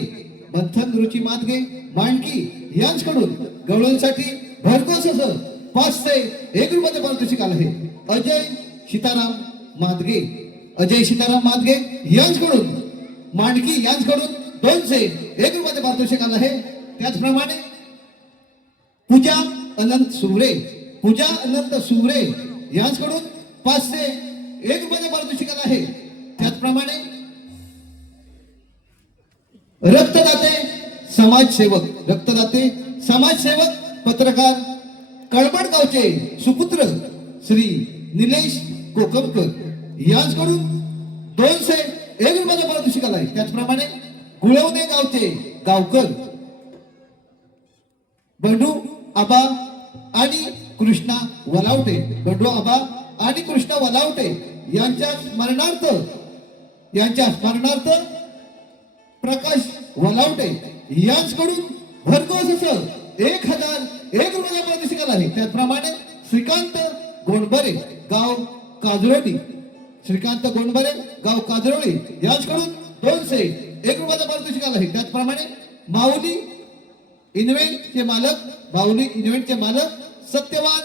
मांडकी यांच्याकडून गवळणसाठी भरघोस असं 501 रुपयाचं पारितोषिक आलं आहे. अजय सीताराम मादगे यांच्याकडून मांडकी यांच्याकडून 201 रुपयाचं पारितोषिक आलं आहे. त्याचप्रमाणे पूजा अनंत सुवरे यांच्याकडून 501 रुपयाचं पारितोषिक आलं आहे. त्याचप्रमाणे रक्तदाते समाजसेवक पत्रकार कळमड गावचे सुपुत्र श्री निलेश कोकमकर यांच्याकडून 201 रुपयाचं पारितोषिक आलं आहे. त्याचप्रमाणे गुळवणे गावचे गावकर बंडू आबा आणि कृष्णा वलावटे यांच्या स्मरणार्थ प्रकाश वलावटे यांच्याकडून भरघोस असं 1,001 रुपयाचं पारितोषिक आलं आहे. त्याचप्रमाणे श्रीकांत गोंडबरे गाव काजरोळी यांच्याकडून 201 रुपयाचं पारितोषिक आलं आहे. त्याचप्रमाणे माऊली इन्व्हेंटचे मालक सत्यवान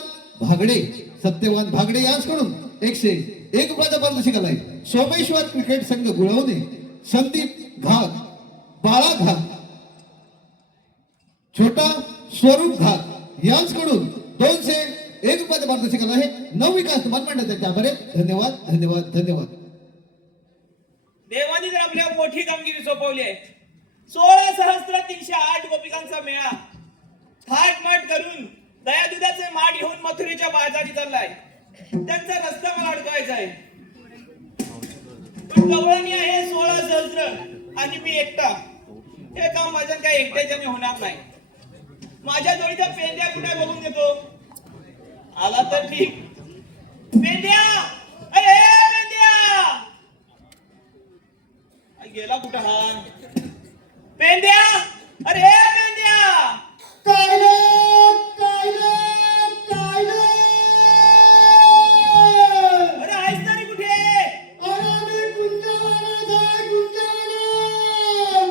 भागडे यांच्याकडून 101 रुपयाचं पारितोषिक आलं आहे. सोमेश्वर क्रिकेट संघ गुळवणे संदीप बाळा घात छोटा स्वरूप घात यांच्याकडून 201 रुपयाचं पारितोषिक आलं आहे. नवविकास मनमंडळ त्यांच्या आभारी. धन्यवाद. देवानी तर आपल्या मोठी कामगिरी सोपवली आहे. 16,308 गोपिकांचा मेळा थाटमाट करून दया दुधाचे माठ घेऊन मथुरेच्या बाजारी चाललाय. त्यांचा रस्ता मला अडकायचा आहे. पण गवळणी आहे 16 सहस्त्र आणि मी एकटा. हे काम माझ्या काही एकट्याच्याने होणार नाही. माझ्या जोडीचा पेंड्या कुठे बघून देतो. आला तर ठीक. पेंड्या, अरे पेंड्या, गेला कुठं हा पेंड्या? अरे पेंड्या, अरे आहेस तरी कुठे?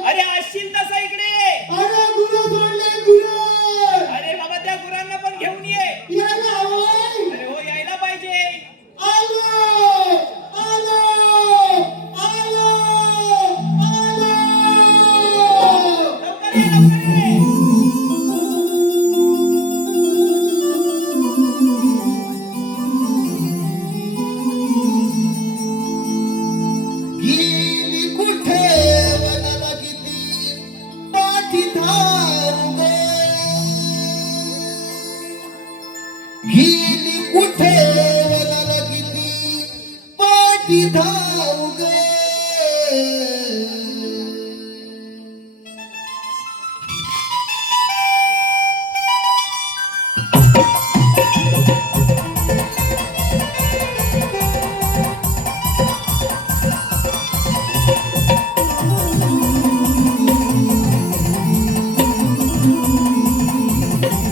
अरे असशील तसा इकडे. अरे बाबा त्या गुरांना पण घेऊन ये. अरे हो यायला पाहिजे. लवकर ये, लवकर ये. गेली कुठे वनाला किती पाठी धाव ग. गेली कुठे वनाला किती पाठी धाव ग.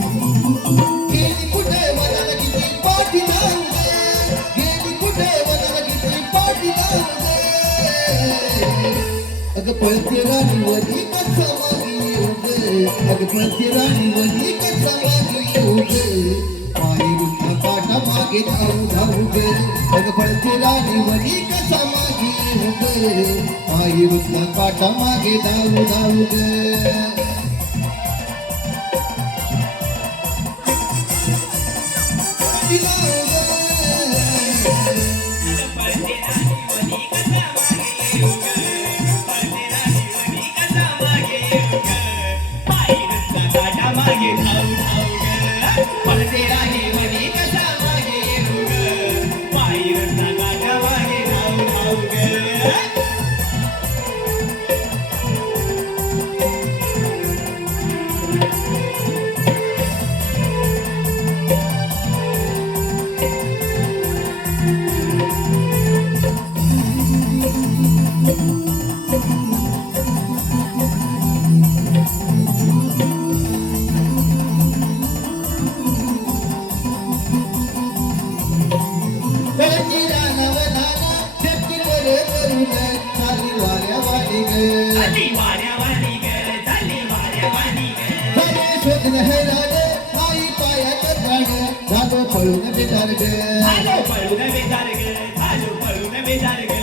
गेली कुठे वनाला किती पाठी धाव ग. गेली कुठे वनाला किती पाठी धाव ग. अगं पळते राणीवरी कसा मागे येऊ ग. अगं पळते राणीवरी कसा मागे येऊ ग. मारी रुद्र काटा मागे धावू धावू ग. अगं पळते राणीवरी कसा मागे येऊ ग. मारी रुद्र काटा मागे धावू धावू ग. पळते राणीवनी कसा मागे येऊ ग. पळते राणीवनी कसा मागे येऊ ग. पायीचा काटा मागे धावू धावू ग. पळते राणीवनी कसा मागे येऊ ग. पायीचा काटा मागे धावू धावू ग. पळती रानवनाला शेतीवर करून चाली वाऱ्यावाडी ग. झाली वाऱ्यावानी ग. झाली वाऱ्यावानी ग. झाले शोधन हे राज आई पायाचं झाड झालो पळून बेजार ग. झालो पळून बेजार ग. झालो पळून बेजार ग.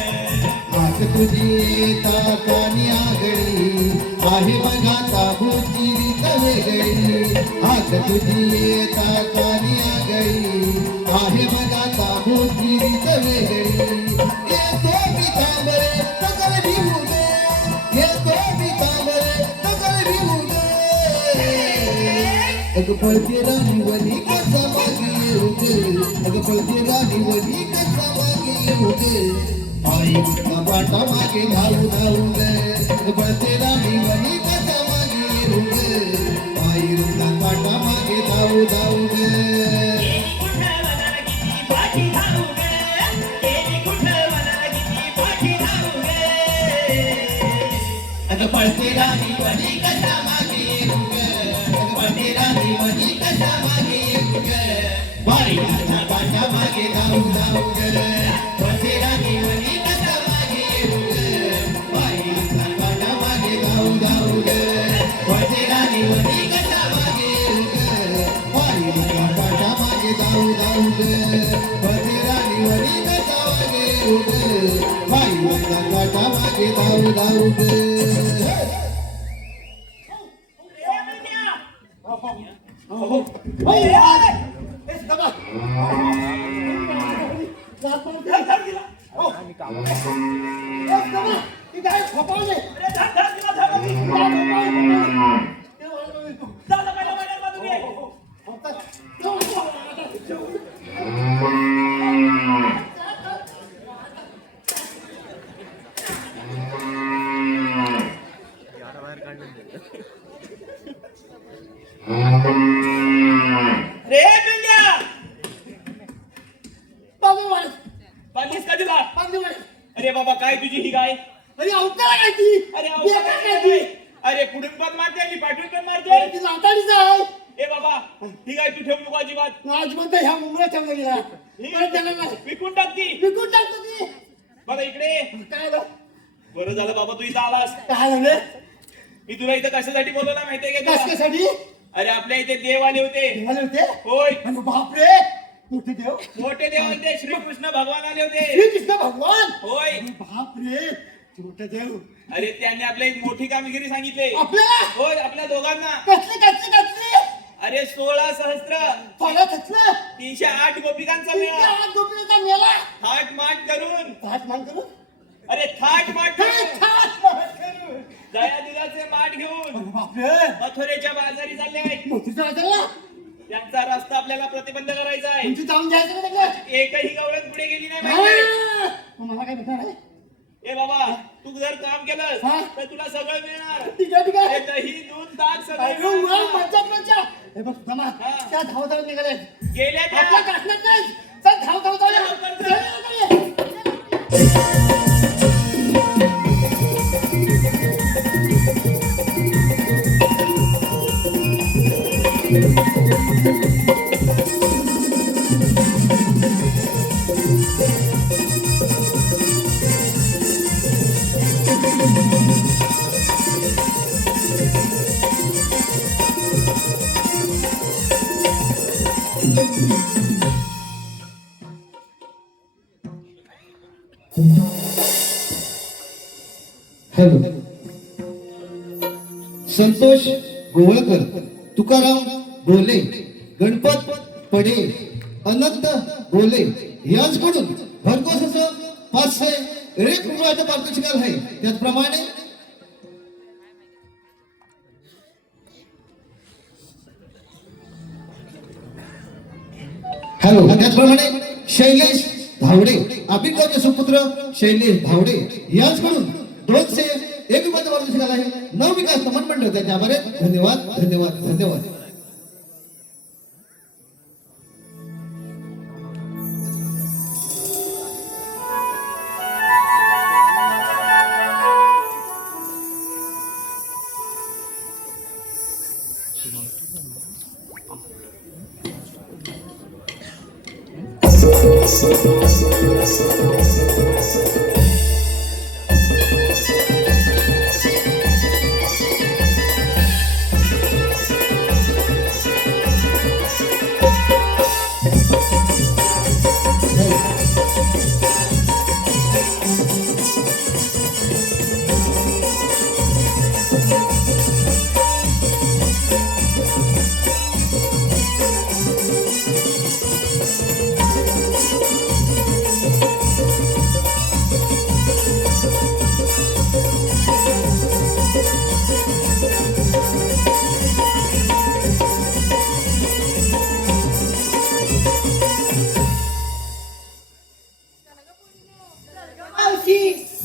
हात तुझी ताकानी आगळी आहे बघा ताबूची रीत वेगळी. हात तुझी ताकानी आगळी आहे बघा ताबूची रीत वेगळी. येतो मी तांबरे सकल भिवू ग. येतो मी तांबरे सकल भिवू ग. अगं पळते राणीवनी कसा मागे येऊ ग. अगं पळते राणीवनी कसा मागे येऊ ग. आई रुद्र काटा मागे धावू धावू ग. अगं पळते राणीवनी कसा मागे येऊ ग. आई रुद्र काटा मागे धावू धावू ग. गेली कुठं वनाला किती पाठी धावू ग. गेली कुठं वनाला किती पाठी धावू ग. अगं पळते राणीवनी कसा मागे येऊ ग. अगं पळते राणीवनी कसा मागे येऊ ग. आई रुद्र काटा मागे धावू धावू ग. पळते राणीवनी कसा मागे येऊ ग. आई रुद्र काटा मागे धावू धावू ग. पळते राणीवनी कसा मागे येऊ ग. आई रुद्र काटा मागे धावू धावू ग. पळते राणीवनी कसा मागे येऊ ग. आई रुद्र काटा मागे धावू धावू ग. हो. अरे धर धर तिला धर. झालं पहिलं मैदान बाजूला ये. रे पिंग्या बांधलीस का तिला? अरे बाबा काय तुझी ही गाय? अरे अवकाळ काय? अरे पुढून पण मारते आणि पाठवून पण मारते. ए बाबा ही गाय तू ठेवू नको अजिबात. विकून टाक ती. बघा इकडे. बरं झालं बाबा तू इथं आलास. मी तुला इथं कशासाठी बोलवला माहितीये का तुला? अरे आपल्या इथे देव आले होते. होय बापरे मोठे देव मोठे देव होते. श्रीकृष्ण भगवान आले होते. श्रीकृष्ण भगवान होय. बापरे मोठे देव अरे त्यांनी आपल्या एक मोठी कामगिरी सांगितली. आपल्याला होय आपल्या दोघांना. कसले अरे 16 सहस्त्र फळा कसलं 308 गोपिकांचा मेळा. गोपीचा मेला थाट माट करून. ताट मान करू अरे थाट माट करून. ताट मान करू दया दुधाचे माठ घेऊन बापरे मथुरेच्या बाजारी चालले आहेत. मोठीचा वाजला त्यांचा रस्ता आपल्याला प्रतिबंध करायचा आहे. तुमची जाऊन जायचं का त्याच्यात? एकही गवळण पुढे गेली नाही पाहिजे. मला काय भेटणार आहे ए बाबा तू जर काम केलं हा? तर तुला सगळं मिळणार. ठीक आहे ठीक हे आहे दही दूध ताक सगळं अरे वा, मिळणार. मज्जा हे बघ जमा हा. त्या धावत निघाले गेल्या त्या. आपल्या काश्मीर नाही चल धाव लवकर चल. हॅलो संतोष गोवळकर, तुकाराम गोले, गणपत पडे, अनंत गोले यांच्याकडून भरघोस असं 501 रुपयाचं पारितोषिक आहे. त्याचप्रमाणे हॅलो त्याचप्रमाणे शैलेश धावडे, अभिज्ञाचे सुपुत्र शैलेश धावडे यांच्याकडून 201 रुपयाचं पारितोषिक आहे. नवविकास नमन मंडळ त्यांच्या आभार. धन्यवाद धन्यवाद धन्यवाद.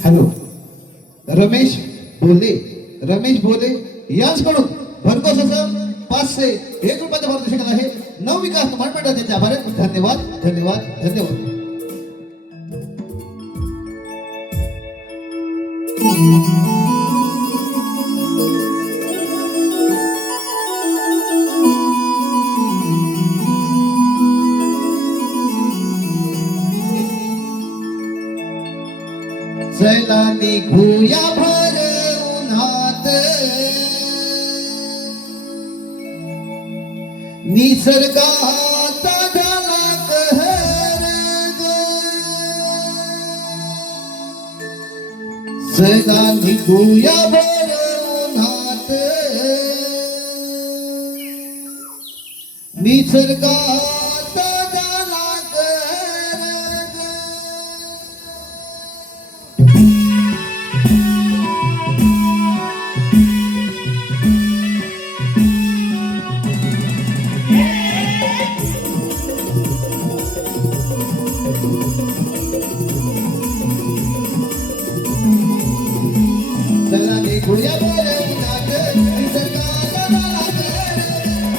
हॅलो रमेश बोले यांच्याकडून भरघोस असं 501 रुपयाचं पारितोषिक आहे. नवविकास नमन मंडळ त्यांच्या आभार. धन्यवाद धन्यवाद धन्यवाद. चला निघूया भर उन्हात, निसर्गाचा झाला कहर ग. चला निघूया भर उन्हात, निसर्गाचा झाला कहर ग. भुयावर उन्हात निसर्गाचा झाला कहर.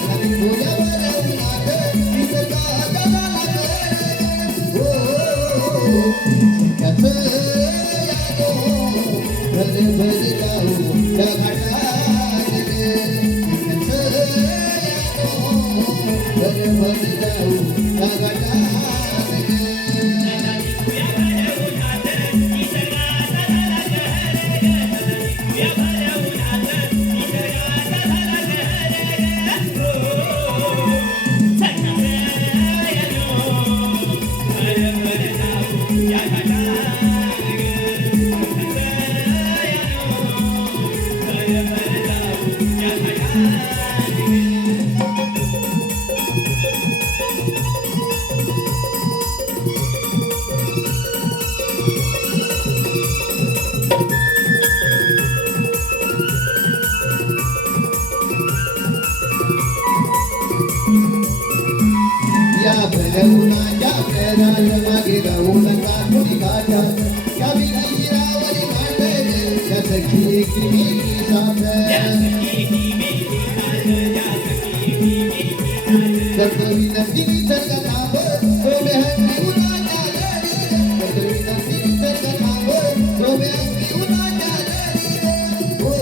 नदी भुयावर उन्हात निसर्गाचा झाला कहर. हो, त्याचं यादो भर भर जाऊ त्या घाटात रे. त्याचं यादो भर भर जाऊ त्या घाटात रे. या भरवणाच्या पेराला मागे राहू नका कोणी गाठा. या विहिरावरी मांडले या सखी एकमेकी साथ. कर्तवी नदी निसर्ग थांब डोळे हंगी उन्हाच्या लढी. कर्तवी नदी निसर्ग थांब डोळे हंगी उन्हाच्या लढी. हो,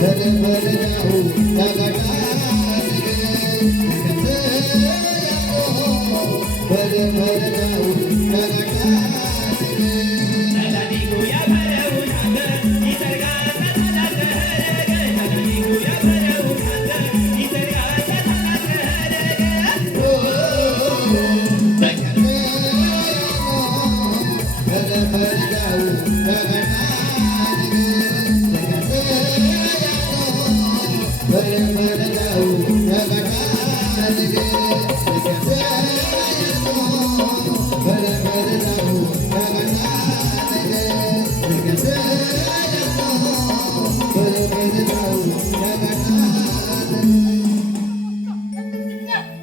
भर भर जाऊ त्या घाटात रे. भर भर जाऊ त्या घाटात रे. भर भर जाऊ त्या घाटात रे. भर भर जाऊ त्या घाटात रे. भर भर जाऊ त्या घाटात रे. भर भर जाऊ त्या घाटात रे.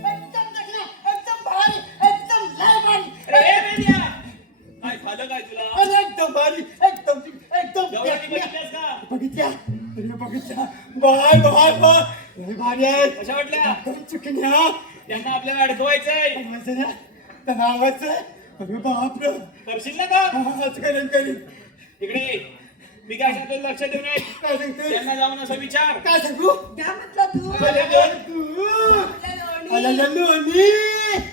एकदम भारी, एकदम लय भारी. अरे बेंड्या, काय झालं काय तुला? अरे एकदम भारी, एकदम गवळणी बघितल्यास का? बघितल्या अरे बघितल्या. बाय बाय बाय लय भारी आहे. कशा वाटल्या? एकदम चुकल्या. त्यांना आपल्याला अडकवायचंय. आवाज ना त्या नावाचं अरे बापरे. करशील ना का? आज करेन इकडे ये. मी काय सांगतो लक्ष देऊ नये. काय सांगते त्यांना जाऊन असं विचार. काय सांगू क्या म्हटलं तू? अरे बोल. तू म्हटलं आला लोणी. लोणी.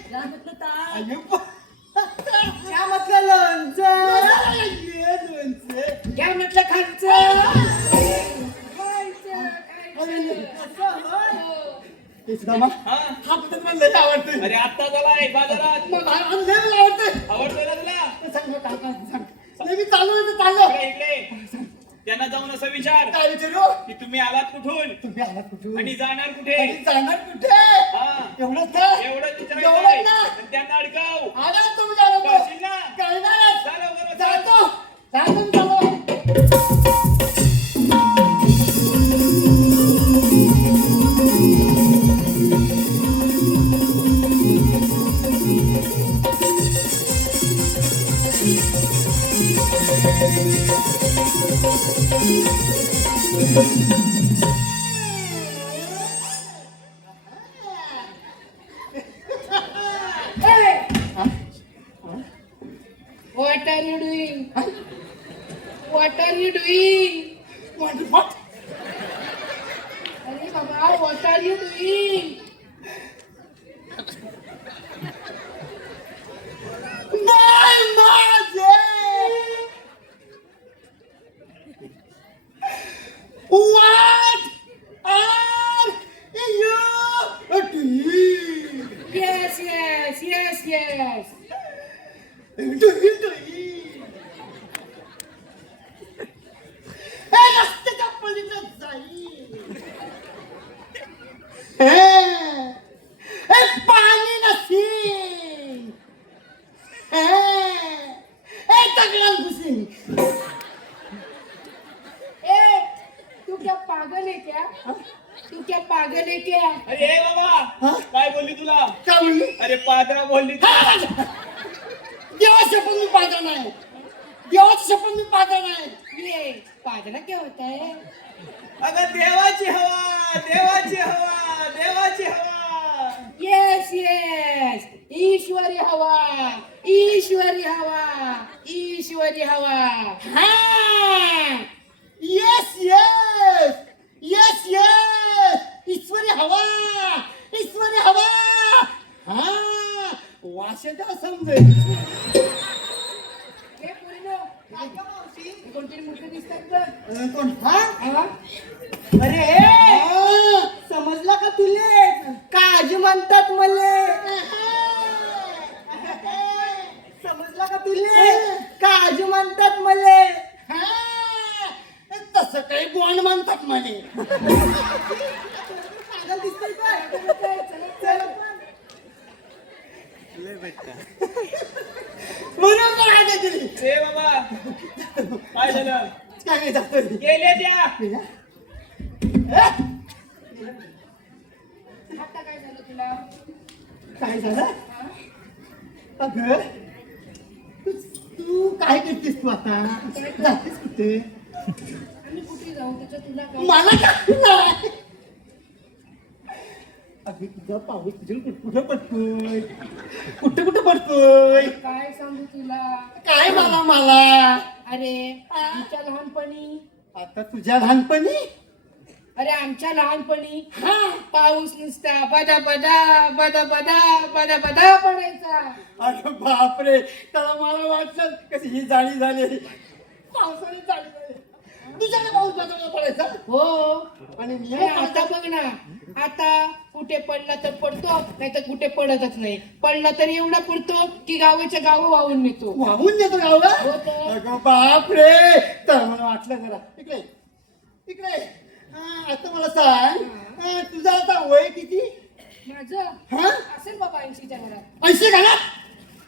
क्या म्हटलं ताक? अरे बा- क्या म्हटलं लोणचं? ये लोणचं. क्या म्हटलं खायचं? खायचं, खायचं. हे सुद्धा मग हा? हा पद्धत मला लय आवडते. अरे आत्ता झालाय बाजारात. मला लय आवडते. आवडतोय ना तुला? सांग मग काय काय सांग. नाही मी चालू आहे चाललो. इकडे इकडे. त्यांना जाऊन असं विचार काय विचारू की तुम्ही आलात कुठून तुम्ही आलात कुठून आणि जाणार कुठे. आणि जाणार कुठे हा. एवढंच ना एवढंच विचारायचं एवढंच आहे. ना आणि त्यांना अडकाव. आला तुम्ही जाणार करशील ना? करणारच. जा लवकर, जातो जातो चालू. Hey! What are you doing? What are you doing? What? अरे बाबा, what are you doing? नाही माझे. What are you doing? Yes, yes, yes, yes. doing? हे रस्त्याच्या पलीकडे जाईल. हे पाणी नसेल. हे दगडात घुसेल. ए, तू क्या पागल है क्या? तू क्या पागल है क्या? अरे हे बाबा हा? काय बोलली तुला. काय म्हणली? अरे पादरा बोलली तुला. देवाच्या पण मी पाहिजे नाही. देवाची शपथ मी पाहता नाही. ये पादला क्या होता है? अगं देवाची हवा, देवाची हवा, देवाची हवा. यस यस, ईश्वरी हवा, ईश्वरी हवा, ईश्वरी हवा. हा येस येस येस येस ईश्वरी हवा, ईश्वरी हवा. हा वाशेचा समजेल. हे पोरीनो, काय गं मावशी? कोणतरी मूर्ख दिसतात बघ. कोण हा हा? अरे हा. समजला का तुले? काजू म्हणतात मले. समजला का तुले? काजू म्हणतात मले. हा. तसं काही बॉन्ड म्हणतात म्हणे. पागल दिसतोय काय? चला पण. म्हणून तर आज दिली. ए बाबा, काय झालं? काय जातोय गेले त्या. आता काय झालं तुला? काय झालं अगं तू काय करतेस तू आता जातेस कुठे आम्ही कुठे जाऊ त्याच्या तुला काय? मला काय नाही. अगं तुझा पाऊस तुझ्या कुठं पडतोय कुठं कुठं पडतोय काय सांगू तुला? काय मला मला अरे आमच्या लहानपणी, आता तुझ्या लहानपणी अरे आमच्या लहानपणी हा पाऊस नुसता बदा बदा बदा बदा बदा बदा पडायचा. अगं बापरे त्याला मला वाटलं कशी ही जाळी झाली पावसाने जाळी झाली तुझ्याकडे पाऊस बदलला पडायचा हो, आणि आणि नियम आता बघ ना, आता कुठे पडला तर पडतो, नाही तर कुठे पडतच नाही. पडला तर एवढा पडतो की गावाच्या गाव वाहून नेतो. वाहून देतो गावला हो तर. अगं बापरे तर मला वाटलं जरा इकडे इकडे आता मला सांग तुझं आता वय किती माझं हा असेल बाबा 80च्या घरात. 80 घरात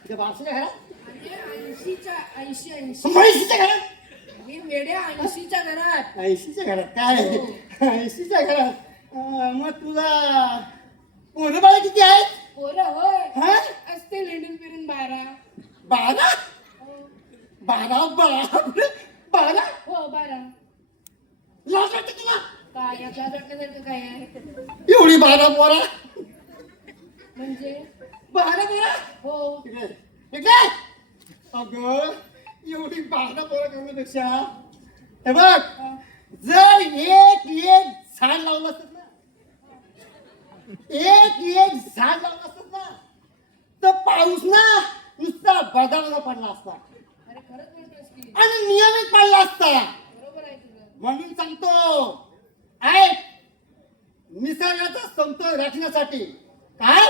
तुझ्या बापच्या घरात आणि 80च्या 80 म्हैशीच्या घरात हे वेड्या 80च्या घरात. 80च्या घरात काय 80च्या घरात मग तुला पोरं बाळ किती आहेत पोरं होय हा असते लेंडून फिरून 12. 12 हो 12 बापरे 12 हो 12. लाज वाटते तुला काय याचा वाटण्यासारखं काय आहे? एवढी 12 पोरा म्हणजे 12 पोरा हो इकडे इकडे अगं एवढी 12 पोरं करण्यापेक्षा हे बघ जर एक झाड लावलं असत ना एक झाड लावलं असत ना तर पाऊस ना नुसता बदामाला पडला असता अरे खरंच बोलतोस की? आणि नियमित पडला असता बरोबर आहे तुझं. म्हणून सांगतो ऐक निसर्गाचा समतोल राखण्यासाठी काय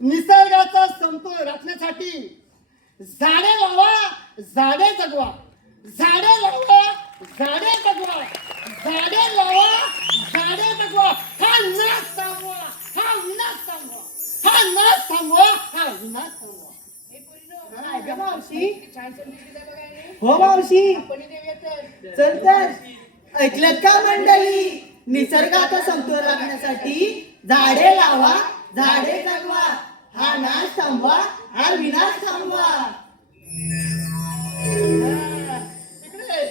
निसर्गाचा समतोल राखण्यासाठी झाडे लावा झाडे जगवा झाडे लावा झाडे जगवा झाडे लावा झाडे जगवा हा नाश थांबवा हा विनाश थांबवा हा नाश थांबवा हा विनाश थांबवा हे पोरीनो, काय गं मावशी? किती छान समजून दिलं बघा हे. हो मावशी आपण देऊया तर. चल तर ऐकलं का मंडळी? निसर्गाचा समतोल राखण्यासाठी झाडे लावा झाडे जगवा हा नाश थांबवा हा विनाश थांबवा. इकडे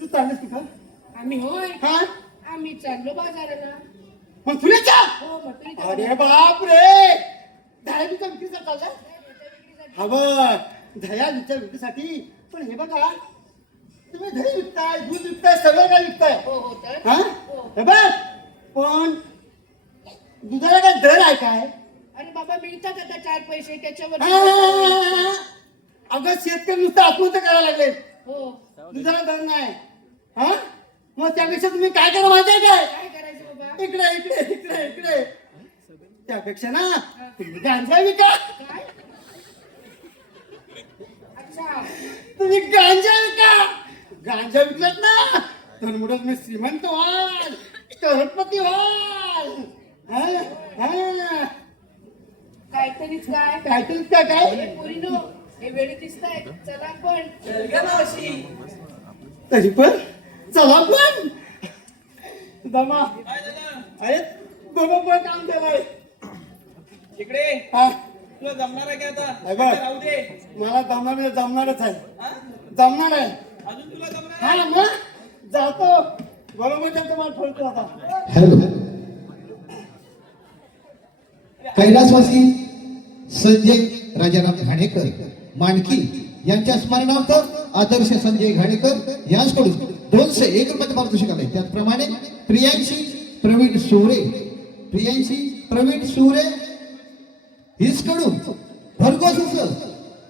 तू चाललीस कुठं आम्ही होय हा आम्ही चाललो बाजाराला. मग तुझ्या हो मटुरीच्या अरे बाप रे दह्याच्या विक्रीचा चाललाय हवं दह्याच्या विक्रीसाठी पण हे बघा तुम्ही दही विकताय दूध विकताय सगळं काय विकताय हो हो तर हा हे बघ पण दुधाला काय दर आहे काय अरे बाबा मिळतात आता 4 पैसे त्याच्यावर. हा. अगं शेतकरी नुसतं आत्महत्या करायला लागले हो दुधाला दर नाही हा मग त्यापेक्षा तुम्ही काय करा माहिती आहे काय काय करायचं बाबा? इकडे इकडे इकडे इकडे त्यापेक्षा ना तुम्ही गांजा विका काय? अच्छा तुम्ही गांजा विका गांजा विकलात ना तर मोठं तुम्ही श्रीमंत व्हाल करोडपती व्हाल हा? हा. काहीतरीच काय? काहीतरी काय काय हे पोरीनो हे वेळी दिसताय. चला आपण. तरी पण चला पण दमा काय झालं? अरे बरोबर काम केलंय इकडे हा तुला जमणार आहे का आहे आता बघ. राहू दे. मला जमणारच आहे हा? जमणार आहे अजून तुला जमणार हा आहे? मग जातो बरोबर ते तुम्हाला ठरतो आता हॅलो कैलासवासी संजय राजाराम घाणेकर मांडकी यांच्या स्मरणार्थ आदर्श संजय घाणेकर यांच्याकडून 201 रुपये पारितोषिक आले. त्याचप्रमाणे प्रियांशी प्रवीण सुरे हिसकडून भरघोस असं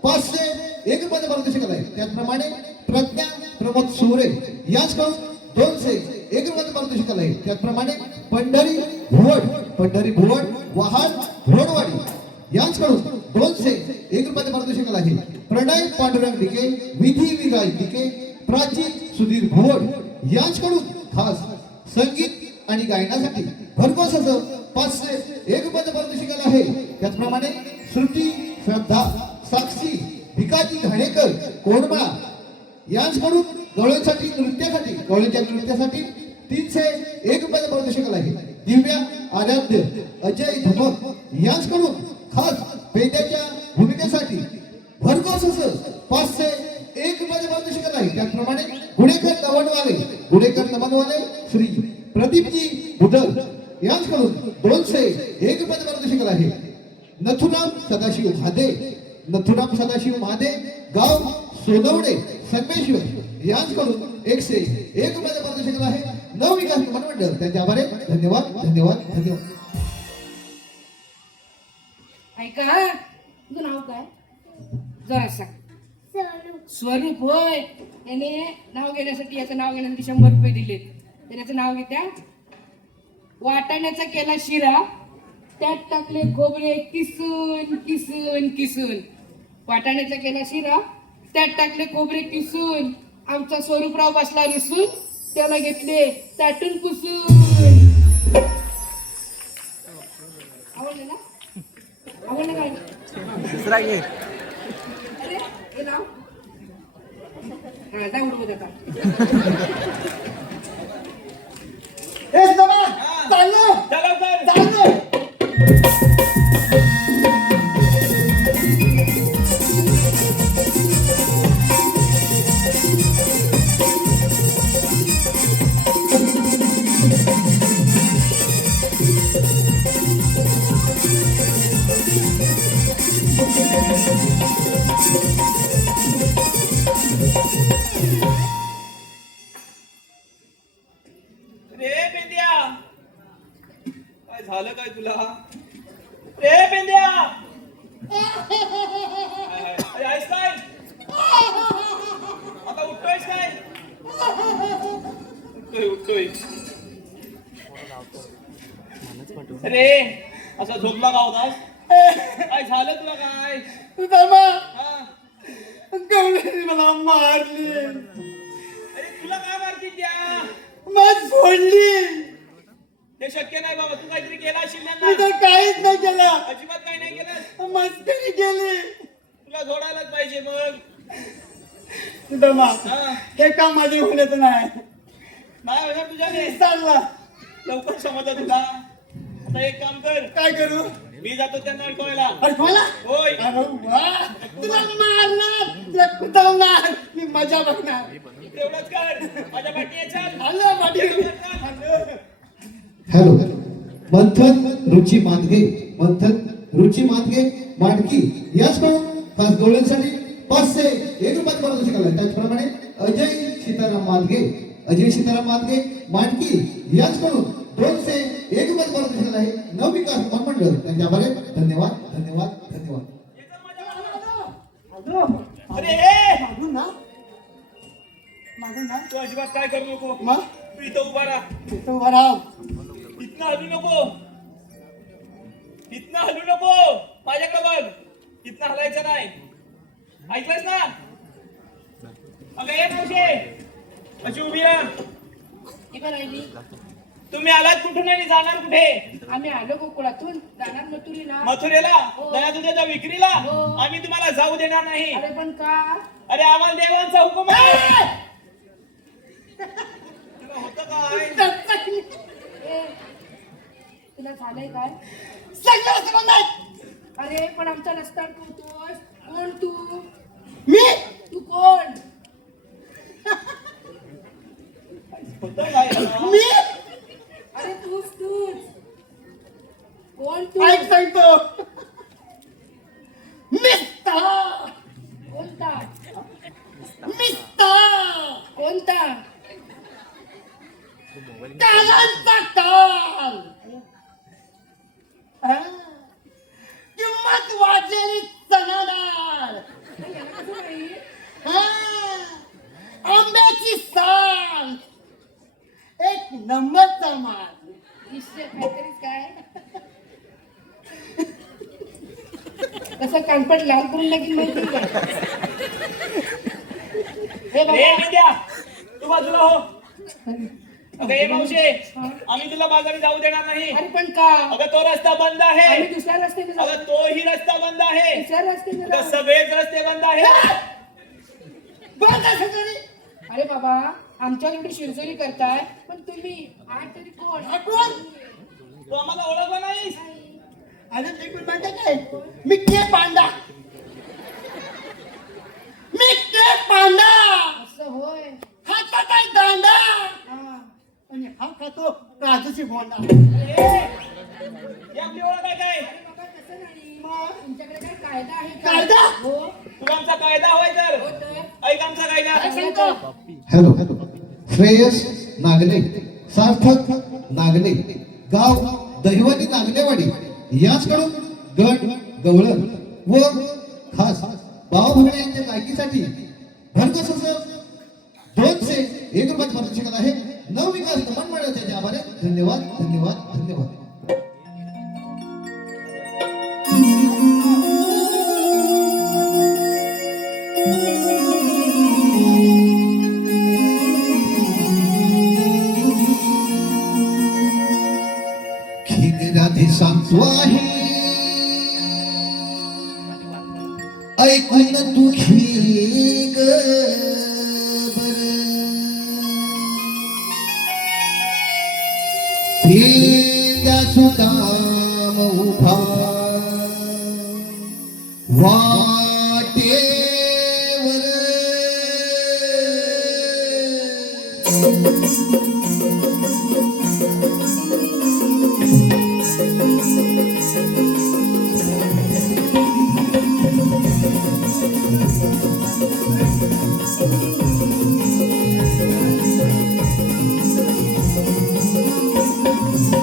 501 रुपये पारितोषिक आले. त्याचप्रमाणे प्रज्ञा प्रमोद सुरे यांच्याकडून 201 रुपये पारितोषिक आले. त्याचप्रमाणे पंढरी भुवड वहाड रोडवाडी यांच्याकडून 201 रुपये पारितोषिक आले. प्रणय पांडुरंग डिके विधी विराज डिके प्राची सुधीर भुवड यांच्याकडून खास संगीत आणि गायनासाठी भरघोस असं 501 रुपये पारितोषिक आलं आहे. त्याचप्रमाणे श्रुती श्रद्धा साक्षी भिकाजी घाणेकर कोंडमाळा यांच्याकडून गवळ्यांच्या नृत्यासाठी 301 रुपये पारितोषिक आलं आहे. दिव्या आराध्य अजय धमक यांच्याकडून खास पेट्याच्या भूमिकेसाठी भरघोस असं 501 रुपये पारितोषिक आलं आहे. त्याचप्रमाणे गुडेकर नमनवाले श्री प्रदीपजी बुदल यांच्याकडून 201 रुपये पारितोषिक आलं आहे. नथुराम सदाशिव महादे गाव सोनवडे संगमेश्वर यांच्याकडून 101 रुपये पारितोषिक आलं आहे. नवविकास मंडळ त्यांच्या आभारी. धन्यवाद. ऐका तुझं नाव काय जरा सांग. स्वरूप होय. याने नाव घेण्यासाठी 100 रुपये दिलेत. त्याचं नाव घेत्या. वाटाण्याचा केला शिरा त्यात टाकले खोबरे किसून. वाटाण्याचा केला शिरा त्यात टाकले खोबरे किसून. आमचा स्वरूपराव बसला रुसून त्याला घेतले चाटून पुसून. आवडलं ना काय अरे हे नाव हा जा उडवत आता. ए बाबा चाललो चला लवकर. चाललो रे पेंद्या काय झालं काय तुला रे पेंद्या अरे आहेस काय आता उठतोयस काय उठतोय रे असा झोपला का होतास काय झालं तुला काय बाबा हा गवळ्याने मला मारली अरे तुला काय मारती त्या मग सोडली ते शक्य नाही बाबा तू काहीतरी केला असेल मी ना तर काहीच नाही केलं अजिबात काही नाही केलं मस्करी केली तुला जोडायलाच पाहिजे मग दमा हा हे काम माझे होण्यात नाही नाही होणार तुझ्याने चालला लवकर समजा तुला आता एक काम कर काय करू मी जातो त्यांना अडकवायला अडकवायला होय अरे वा तुला मारणार तुला कुतवणार मी मजा बघणार तेवढंच कर माझ्या पाठी ये चल आलो पाठी हॅलो मंथन रुची मांदगे मांडकी याचकडून खास गवळ्यांसाठी 501 रुपये पारितोषिक आलं. त्याचप्रमाणे अजय सीताराम मांदगे मांडकी याचकडून 201 रुपये पारितोषिक आलं आहे. नवविकास मंडळ त्यांच्या आभारी. धन्यवाद. अरे ए! मागून ना तू अजिबात काय करू नको मग तू इथं उभा राहा तिथं उभा राहा इथनं हलू नको माझ्याकडे बघ इथनं हलायचं नाही ऐकलंस ना अगं ये मावशे अशी उभी राहा ही पण राहिली. तुम्ही आलात कुठून आणि जाणार कुठे आम्ही आलो गोकुळातून जाणार मथुरीला. मथुरेला हो. दया तुझ्या विक्रीला हो. आम्ही तुम्हाला जाऊ देणार नाही अरे पण का अरे आम्हाला देवांचा हुकूम आहे तुला होतं काय ए, तुला झालंय काय सगळं अरे पण आमचा रस्ता अडकवतोस. कोण तू? मी तू कोण? होतं काय याला? मी अरे तूच कोण तू? ऐक सांगतो मिस्टर कोणता? मिस्टर कोणता? कालांचा काल हा. किंमत वाढलेली चणा डाळ याला कसं नाही? हा. आंब्याची साल एक नंबरचा माल विषय काहीतरीच काय? कसं कानपट लाल करून लागेल माहिती का? हे ए बाबा विद्या तू बाजूला हो. अगं ए मावशे आम्ही तुला बाजारात जाऊ देणार नाही. अरे पण का? अगं तो रस्ता बंद आहे. आम्ही दुसऱ्या रस्त्याने जाऊ. अगं तोही रस्ता बंद आहे. दुसऱ्या रस्त्याने अगं जाऊ. सगळेच रस्ते बंद आहेत. बंद असं तरी अरे बाबा आमच्या एवढी शिरजोरी करताय पण तुम्ही आठ तरी कोण? आठवण तू आम्हाला ओळखला नाहीस. अरे मी पण म्हणते काय मी के पांडा मी के पांडा असं होय. हातात आहे दांडा हा. आणि हा खातो काजूची बोंडा ही आपली ओळख आहे काय? अरे बाबा तसं नाही. तुमच्याकडे काय कायदा आहे का? कायदा? हो. तुला आमचा कायदा होय तर हो तर. ऐक आमचा कायदा. काय सांगतो हॅलो श्रेयस नागले, सार्थक नागले, गाव दहिवली नागलेवाडी याचकडून गट गवळण व खास बावभरणे यांच्या गायकीसाठी भरघोस असं 201 रुपयात पारितोषिक आहे. नवविकास दमन मंडळाचे आभार आहे. धन्यवाद धन्यवाद धन्यवाद. राधे सांगतो आहे ऐकून तू खीग भेंड्या सुदाम उभा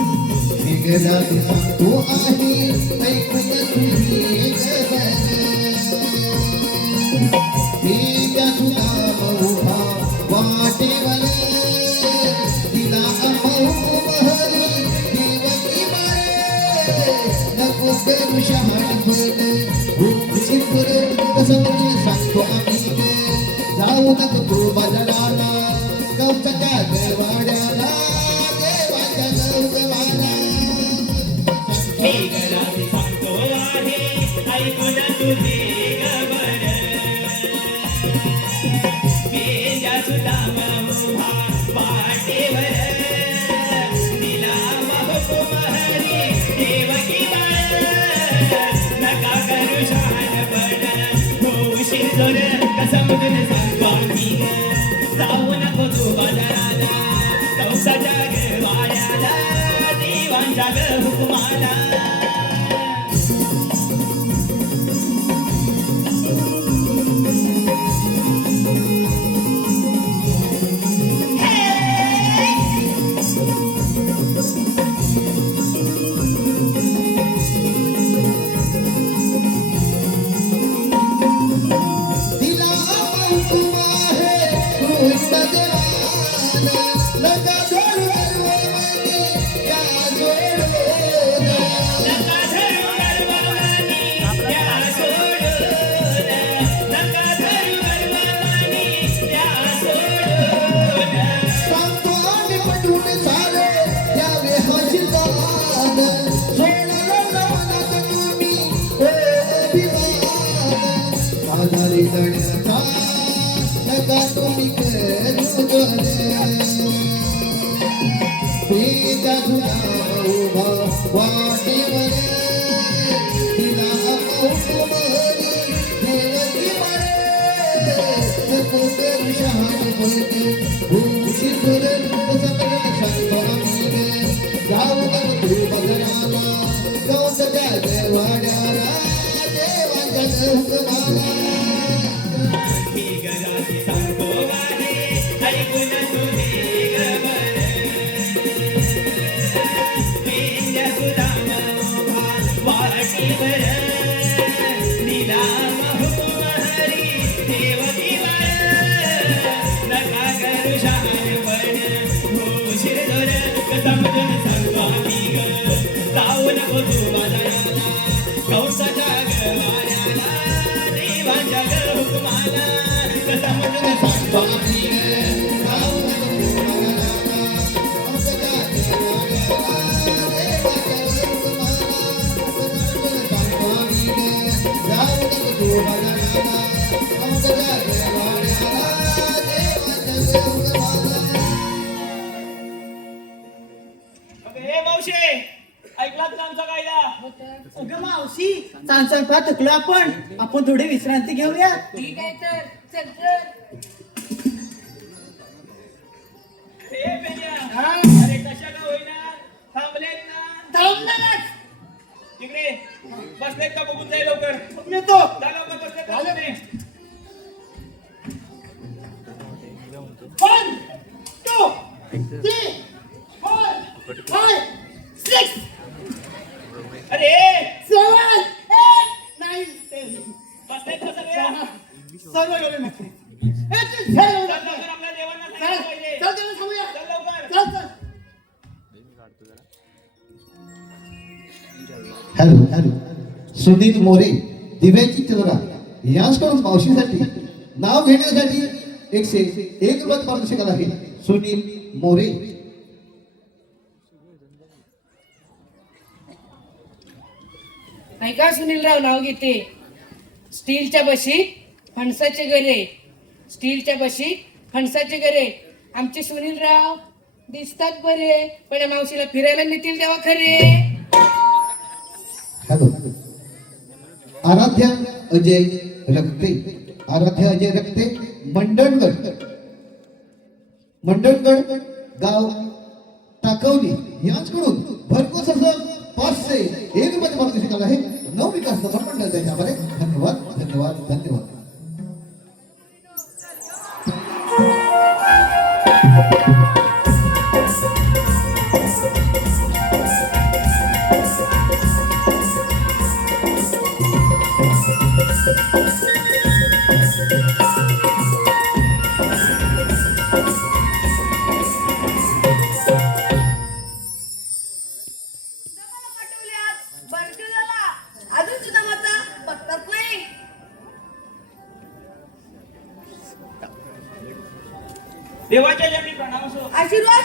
राधे सांगतो आहे ऐकून तुझी भेंड्या सुदाम उभा वाटेवर तिला अमोहरी देवकी मारे नको करू शहाणपण भूपशी करून कसं म्हणजे सांगतो आम्ही जाऊ नको तू बाजाराला गवताच्या गवाड्याला देवाच्या गवगवाला मी घरात सांगतो आहे ऐकून तुझे गबर पेंड्या सुदाम उभा वाटेवर दिला महबूब हरी देवकी बाळ नका करू शहाणपण होऊ शिरजोर कसं समजून सांगतो आम्ही जाऊ नको तू बाजाराला कौसाच्या गवाड्याला देवांच्या हुकुमाला दिला हुकुम आहे कृष्ण देवाला लगा जोडू गरवानी या जोडून नका धरू गरवानी त्या सोडून नका धरू गरवानी त्या सोडून सांगतो आम्ही पटवून सारे यावे हजिलान सोडलं मनात तुम्ही अभिमान आधारी लढण्याचा नका तुम्ही करू भेदा तुला उभा वाटेवर तिला करू शहाणे बोलते उंची सुरेल सकल शांतमीने जाऊ ग तू बघराला गौस द्या देवाड्याला देवाच्या हुकमाला ही घराची सांगतो गाणे ऐकून तुझे गबर पेंड्या सुदामा उभा वाटीवर निलाम हुकुम हरी देवकीवर नका करू शहाणपण होशील दोर समजून सांगतो आम्ही ग जाऊ नको तू बाजाराला कंसाच्या गवाऱ्याला देवाच्या ग हुकुमाला समजून सांगतो आम्ही हे मावशे ऐकलात ना आमचा कायदा अगं मावशी सांगता थकलो आपण थोडी विश्रांती घेऊया ठीक आहे तर चल तर. हे पेन्या हा. अरे कशा का होईना थांबलेत ना थांबणारच. तिकडे बसलेत का बघून जाईल लवकर येतो जा लवकर बसलेत का बघून ये. 1 2 3 4 5 6 अरे 7 8 9 10 बसलेत का सगळे सर्व गेले नसते चल लवकर आपल्या देवांना सांगितलं पाहिजे चल चल सांगूया चल लवकर चल चल हॅलो सुनील मोरे दिव्याची चंद्रा यांच्याकडून मावशीसाठी नाव घेण्यासाठी 101 रुपये पारितोषिक आहे सुनील मोरे. ऐका सुनीलराव नाव घेते स्टीलच्या बशी फणसाचे गरे स्टीलच्या बशी फणसाचे गरे आमचे सुनीलराव दिसतात बरे पण या मावशीला फिरायला नेतील तेव्हा खरे हॅलो आराध्या अजय रक्ते आराध्या अजय रक्ते मंडणगड गाव टाकवली यांच्याकडून भरघोस असं 501 रुपये पारितोषिक आहे नवविकास मंडळ त्याच्यामध्ये धन्यवाद धन्यवाद धन्यवाद. मला पाठवल्यात बर्फीला अजून सुद्धा माझा पत्ताच नाही. देवाच्या जन्मी प्रणाम असो आशीर्वाद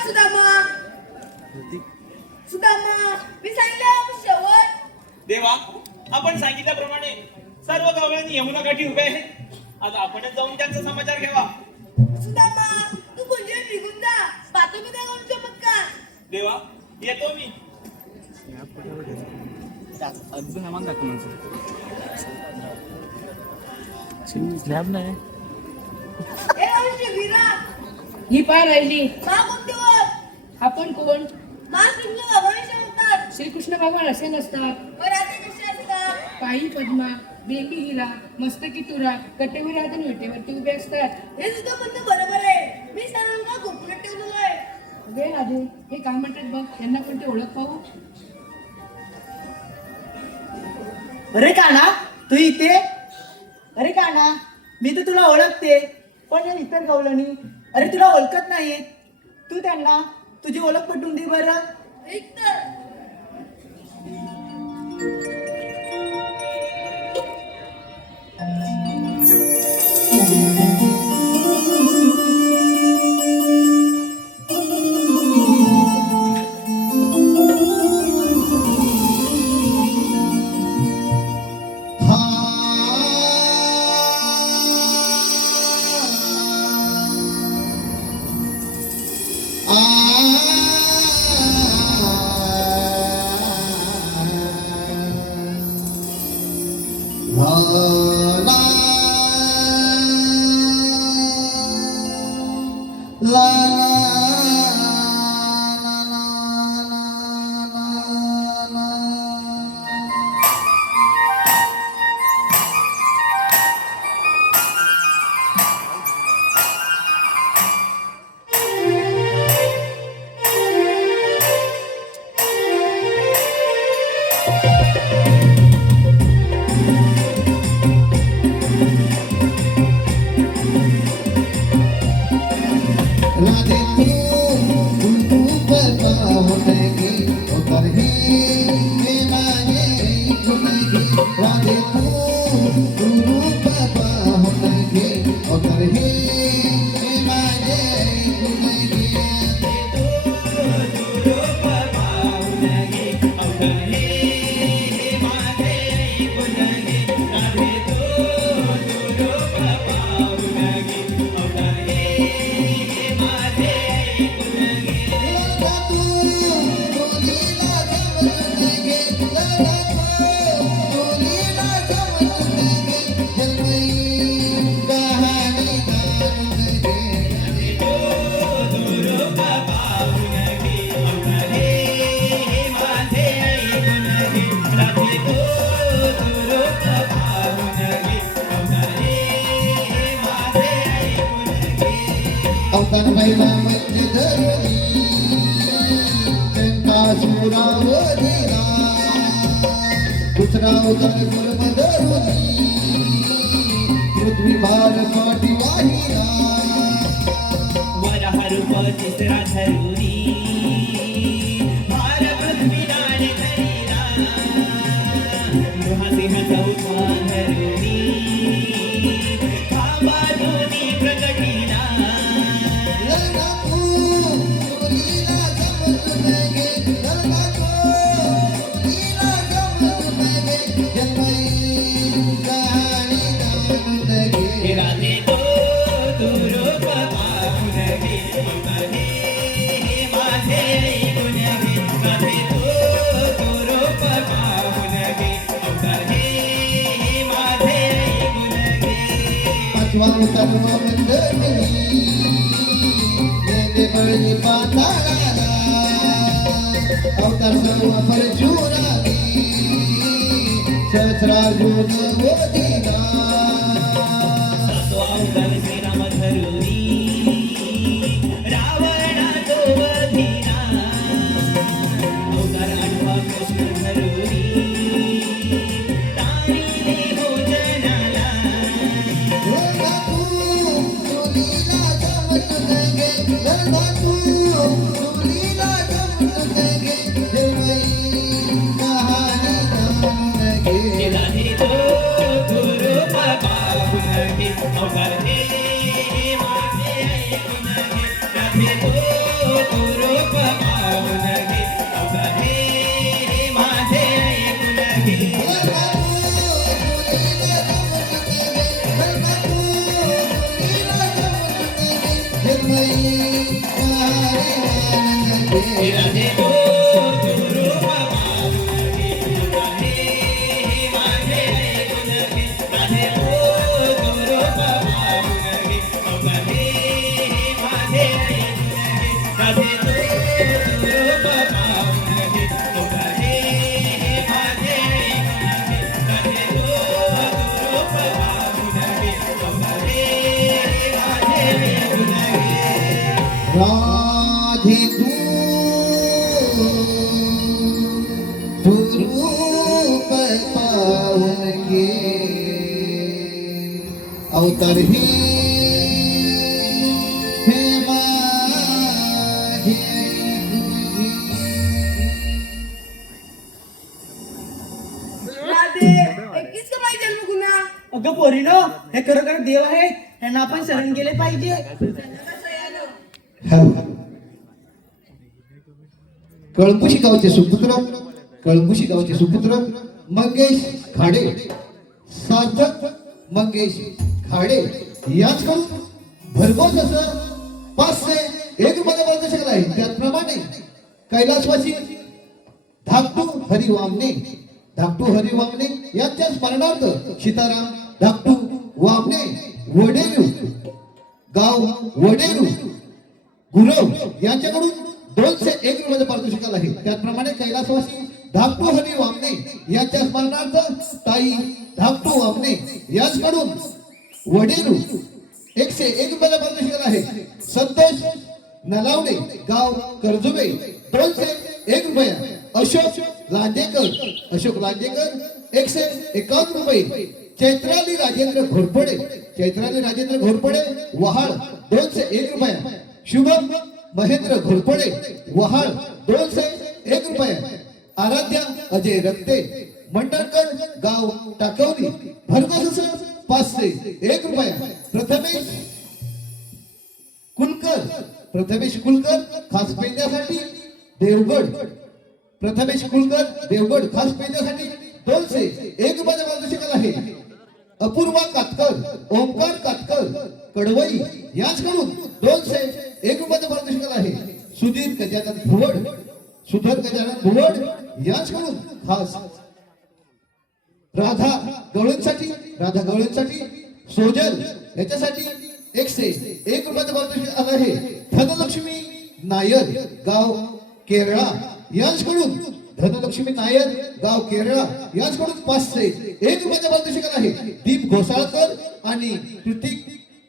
सुदामा मी सांगितलं शेवट देवा आपण सांगितल्याप्रमाणे सर्व गवळणी यमुना काठी उभे आहेत आता आपणच जाऊन त्यांचा समाचार घ्यावा सुदामा तू म्हणजे निघून जा पाहतो मी त्या गावून चमत्कार. देवा येतो मी ए औषधी वीरा ही पाय राहिली मा कोणते वर आपण कोण मा श्रीकृष्ण भगवान म्हणतात श्रीकृष्ण भगवान असे नसतात वराते कसे असतात पायी पद्मा बेंबी हिरा मस्तकी तुरा कटेवर आणि विटेवरती उभे असतात हे सुद्धा म्हणणं बरोबर आहे मी सरांना गुपगुपीत ठेवलेलं आहे. वेळ आधी हे काय म्हणतात बघ यांना कोणती ओळख पाहू अरे काना तू इथे अरे काना मी तर तुला ओळखते पण या इतर गवळणी अरे तुला ओळखत नाही तू त्यांना तुझी ओळख पटवून दे बरं. एक तर La la ला राधे तू पर पावनगी उतर ही हे मागे गुनगी राधे तू पर पावनगी उतर ही हे मागे गुनगी लगा तू लीला जमनगे लगा तू लीला जमनगे जन्मई कहानी गानगे अवतार महिला मध्य धरणी चंकासुरावधीरा दुसरा अवतार कर्म धरुणी पृथ्वी भार पाठी वाहिला वराह रूप तिसरा धरुनी भार पृथ्वी दान करीला गृहसिंह चौथा धरुनी खांबा दोन्ही प्रगटीला लगा तू लीला जमनगे लगा तू लीला जमनगे जन्मई कहानी गानगे राधे तो रूप पाहुनगे उतरे माझे गुणगे राधे तो रूप पाहुनगे उतरे माझे गुणगे पाचवा अवतार मंदरनी बळी पाताळाला अवतार सर्व परशुरामी सहस्रार्जुन वदिला अवतार श्रीराम धरुनी रावणा तो वधिला अवतार आठवा कृष्ण धरुनी तारिले भोजनाला लगा तू लीला जमनगे लगा तू लीला जमनगे जन्मई कहानी गानगे राधे तो रूप पाहुनगे अवतार हे माझे गुणगे राधे तो रूप पाहुनगे अवतार हे माझे गुणगे लगा तू लीला जमनगे लगा तू लीला जमनगे जन्मई कहानी गानगे राधे तो रूप पाहुनगे राधे माझे गुणगे राधे तो रूप पाहुनगे राधे माझे गुणगे राधे तो रूप पाहुनगे राधे माझे गुणगे राधे तो रूप पाहुनगे राधे माझे गुणगे राधे तू रूप पावनगे अवतार ही हे माझे राधे एकटीच का माझी जन्मगुन्हा अगं पोरीनो हे खरोखर देव आहेत यांना आपण शरण गेले पाहिजे कळंबुशी गावचे सुपुत्र मंगेश खाडे सार्थक मंगेश खाडे याचकडून भरघोस असं 501 रुपयाला मार्गदर्शक आहे. त्याचप्रमाणे कैलासवासी धाकटू हरी वामने यांच्या स्मरणार्थ सीताराम धाकटू वामने वडेरू गाव वडेरू गुरव यांच्याकडून 201 रुपयाचं पारितोषिक आहे. त्याचप्रमाणे कैलासवासी धाकटू हरी वामने यांच्या स्मरणार्थ ताई धाकटू वामने यांच्याकडून वडेरू 101 रुपयाचं पारितोषिक आहे. संतोष नलावडे गाव कर्जुबे 201 रुपये. अशोक लांजेकर 151 रुपये. चैत्राली राजेंद्र घोरपडे वहाळ 201 रुपये. शुभम महेंद्र घोरपडे वहाळ 201 रुपये. आराध्या अजय रक्ते मंडळकर गाव टाकवली भरघोस 501 रुपये. प्रथमेश कुलकर खास पेंड्यासाठी देवगड 201 रुपयाचं पारितोषिक आहे. अपूर्वा कातकर ओमकार कातकर कडवई यांच्याकडून 201 रुपयाचं पारितोषिक आहे. सुधीर गजानन भुवड यांच्याकडून खास राधा गवळींसाठी सोजल याच्यासाठी 101 रुपयाचं पारितोषिक आहे. धनलक्ष्मी नायर गाव केरळा यांच्याकडून 501 रुपयाचं पारितोषिक आहे. दीप घोसाळकर आणि कृतिक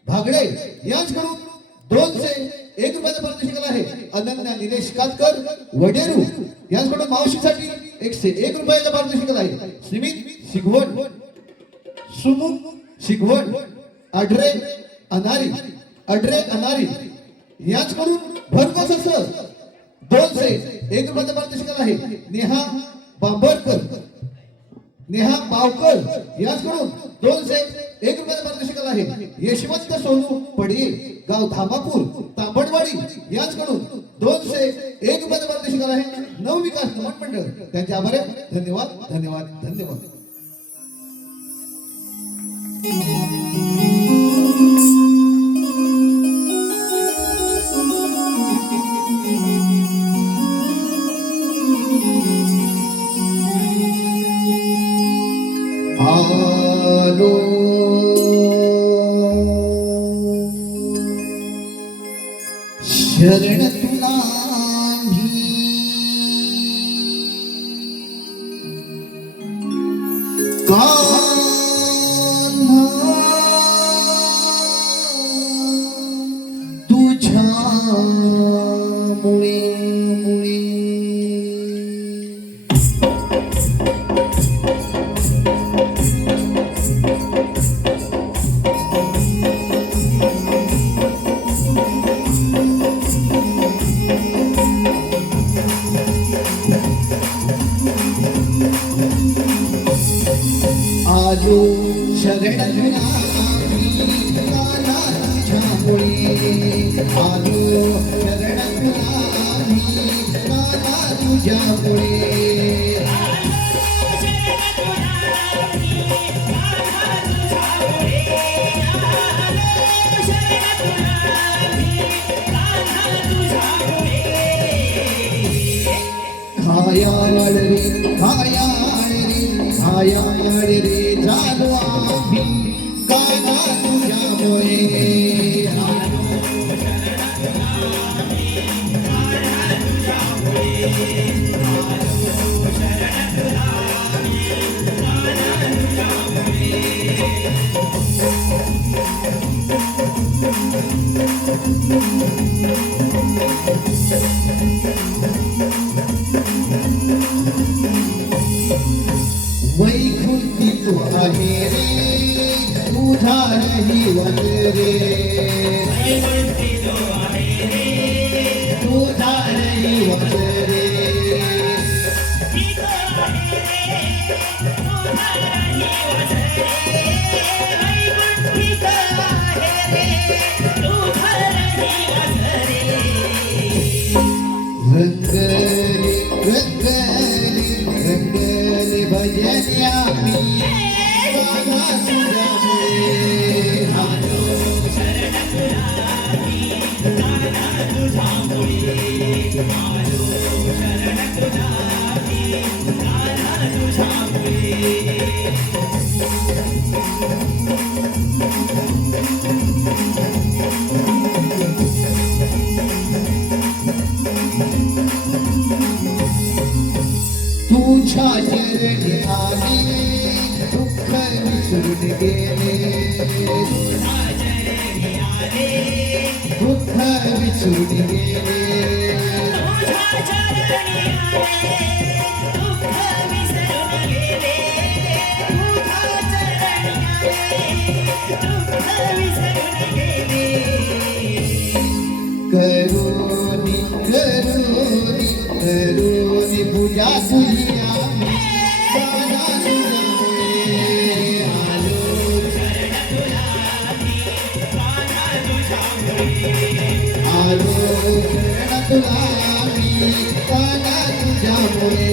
भागडे यांच्याकडून 201 रुपयाचं पारितोषिक आहे. अनन्या निलेश कातकर वडेरू यांच्याकडून मावशीसाठी 101 रुपयाचं पारितोषिक आहे. स्मित शिगवण अड्रे अनारी यांच्याकडून भरघोस 201 रुपयाचं पारितोषिक आहे. नेहा पावकर यांच्याकडून 201 रुपयाचं पारितोषिक आहे. यशवंत सोनू पडये गाव धामापूर तांबडवाडी यांच्याकडून 201 रुपयाचं पारितोषिक आहे. नवविकास नमन मंडळ त्यांचे आभार आहे. धन्यवाद. आलो शरण तुला कान्हा तुझ्यामुळे आलो शरण तुला कान्हा तुझ्यामुळे. आलो शरण तुला कान्हा तुझ्यामुळे. खायाळ रे झालो आम्ही कान्हा तुझ्यामुळे. वैकुंठी तू आहे रे तुझा रहिवास रे. तुझा रहिवास रे. रंगले भजन आम्ही कान्हा तुझ्यामुळे. आलो शरण तुला कान्हा तुझ्यामुळे. आलो शरण तुला कान्हा तुझ्यामुळे. गेले चरणी आले दुःख विसरून गेले तुझ्या चरणी आले दुःख विसरून गेले तुझ्या चरणी आले दुःख विसरून गेले करोनी करोनी करोनी पूजा तुझी आम्ही दादा तुझ्यामुळे आलो आलो शरण तुला आम्ही दादा तुझ्यामुळे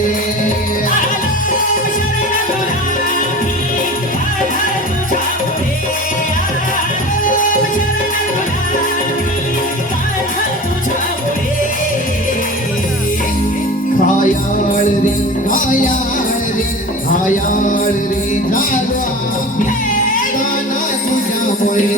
घायाळ रे घायाळ रे घायाळ रे झालो आम्ही दादा तुझ्यामुळे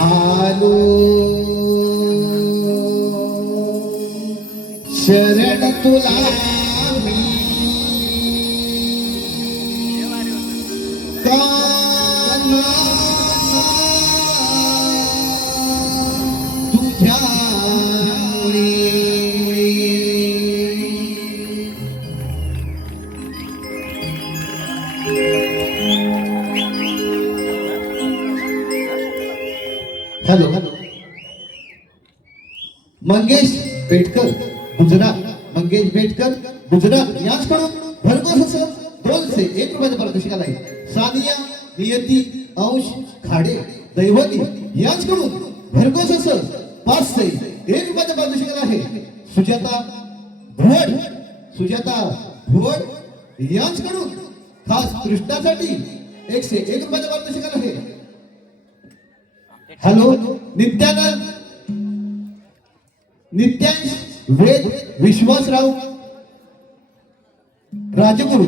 आलो शरण आलो शरण तुला मी काना हॅलो मंगेश बेटकर गुजरात मंगेश बेटकर गुजरात यांच्याकडून भरघोस असं 201 रुपयाचं पारितोषिक आलं आहे. सानिया नियती अंश खाडे दैवती यांच्याकडून भरघोस असं 501 रुपयाचं पारितोषिक आलं आहे. सुजाता भुवड यांच्याकडून खास कृष्णासाठी 101 रुपयाचं पारितोषिक आलं आहे. हॅलो नित्यांश वेद विश्वासराव राजागुरु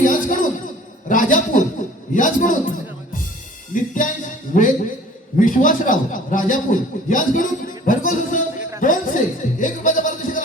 यांच्याकडून राजापूर यांच्याकडून नित्यांश वेद विश्वासराव राजापूर यांच्याकडून भरघोस 201 रुपयाचा पारितोषिक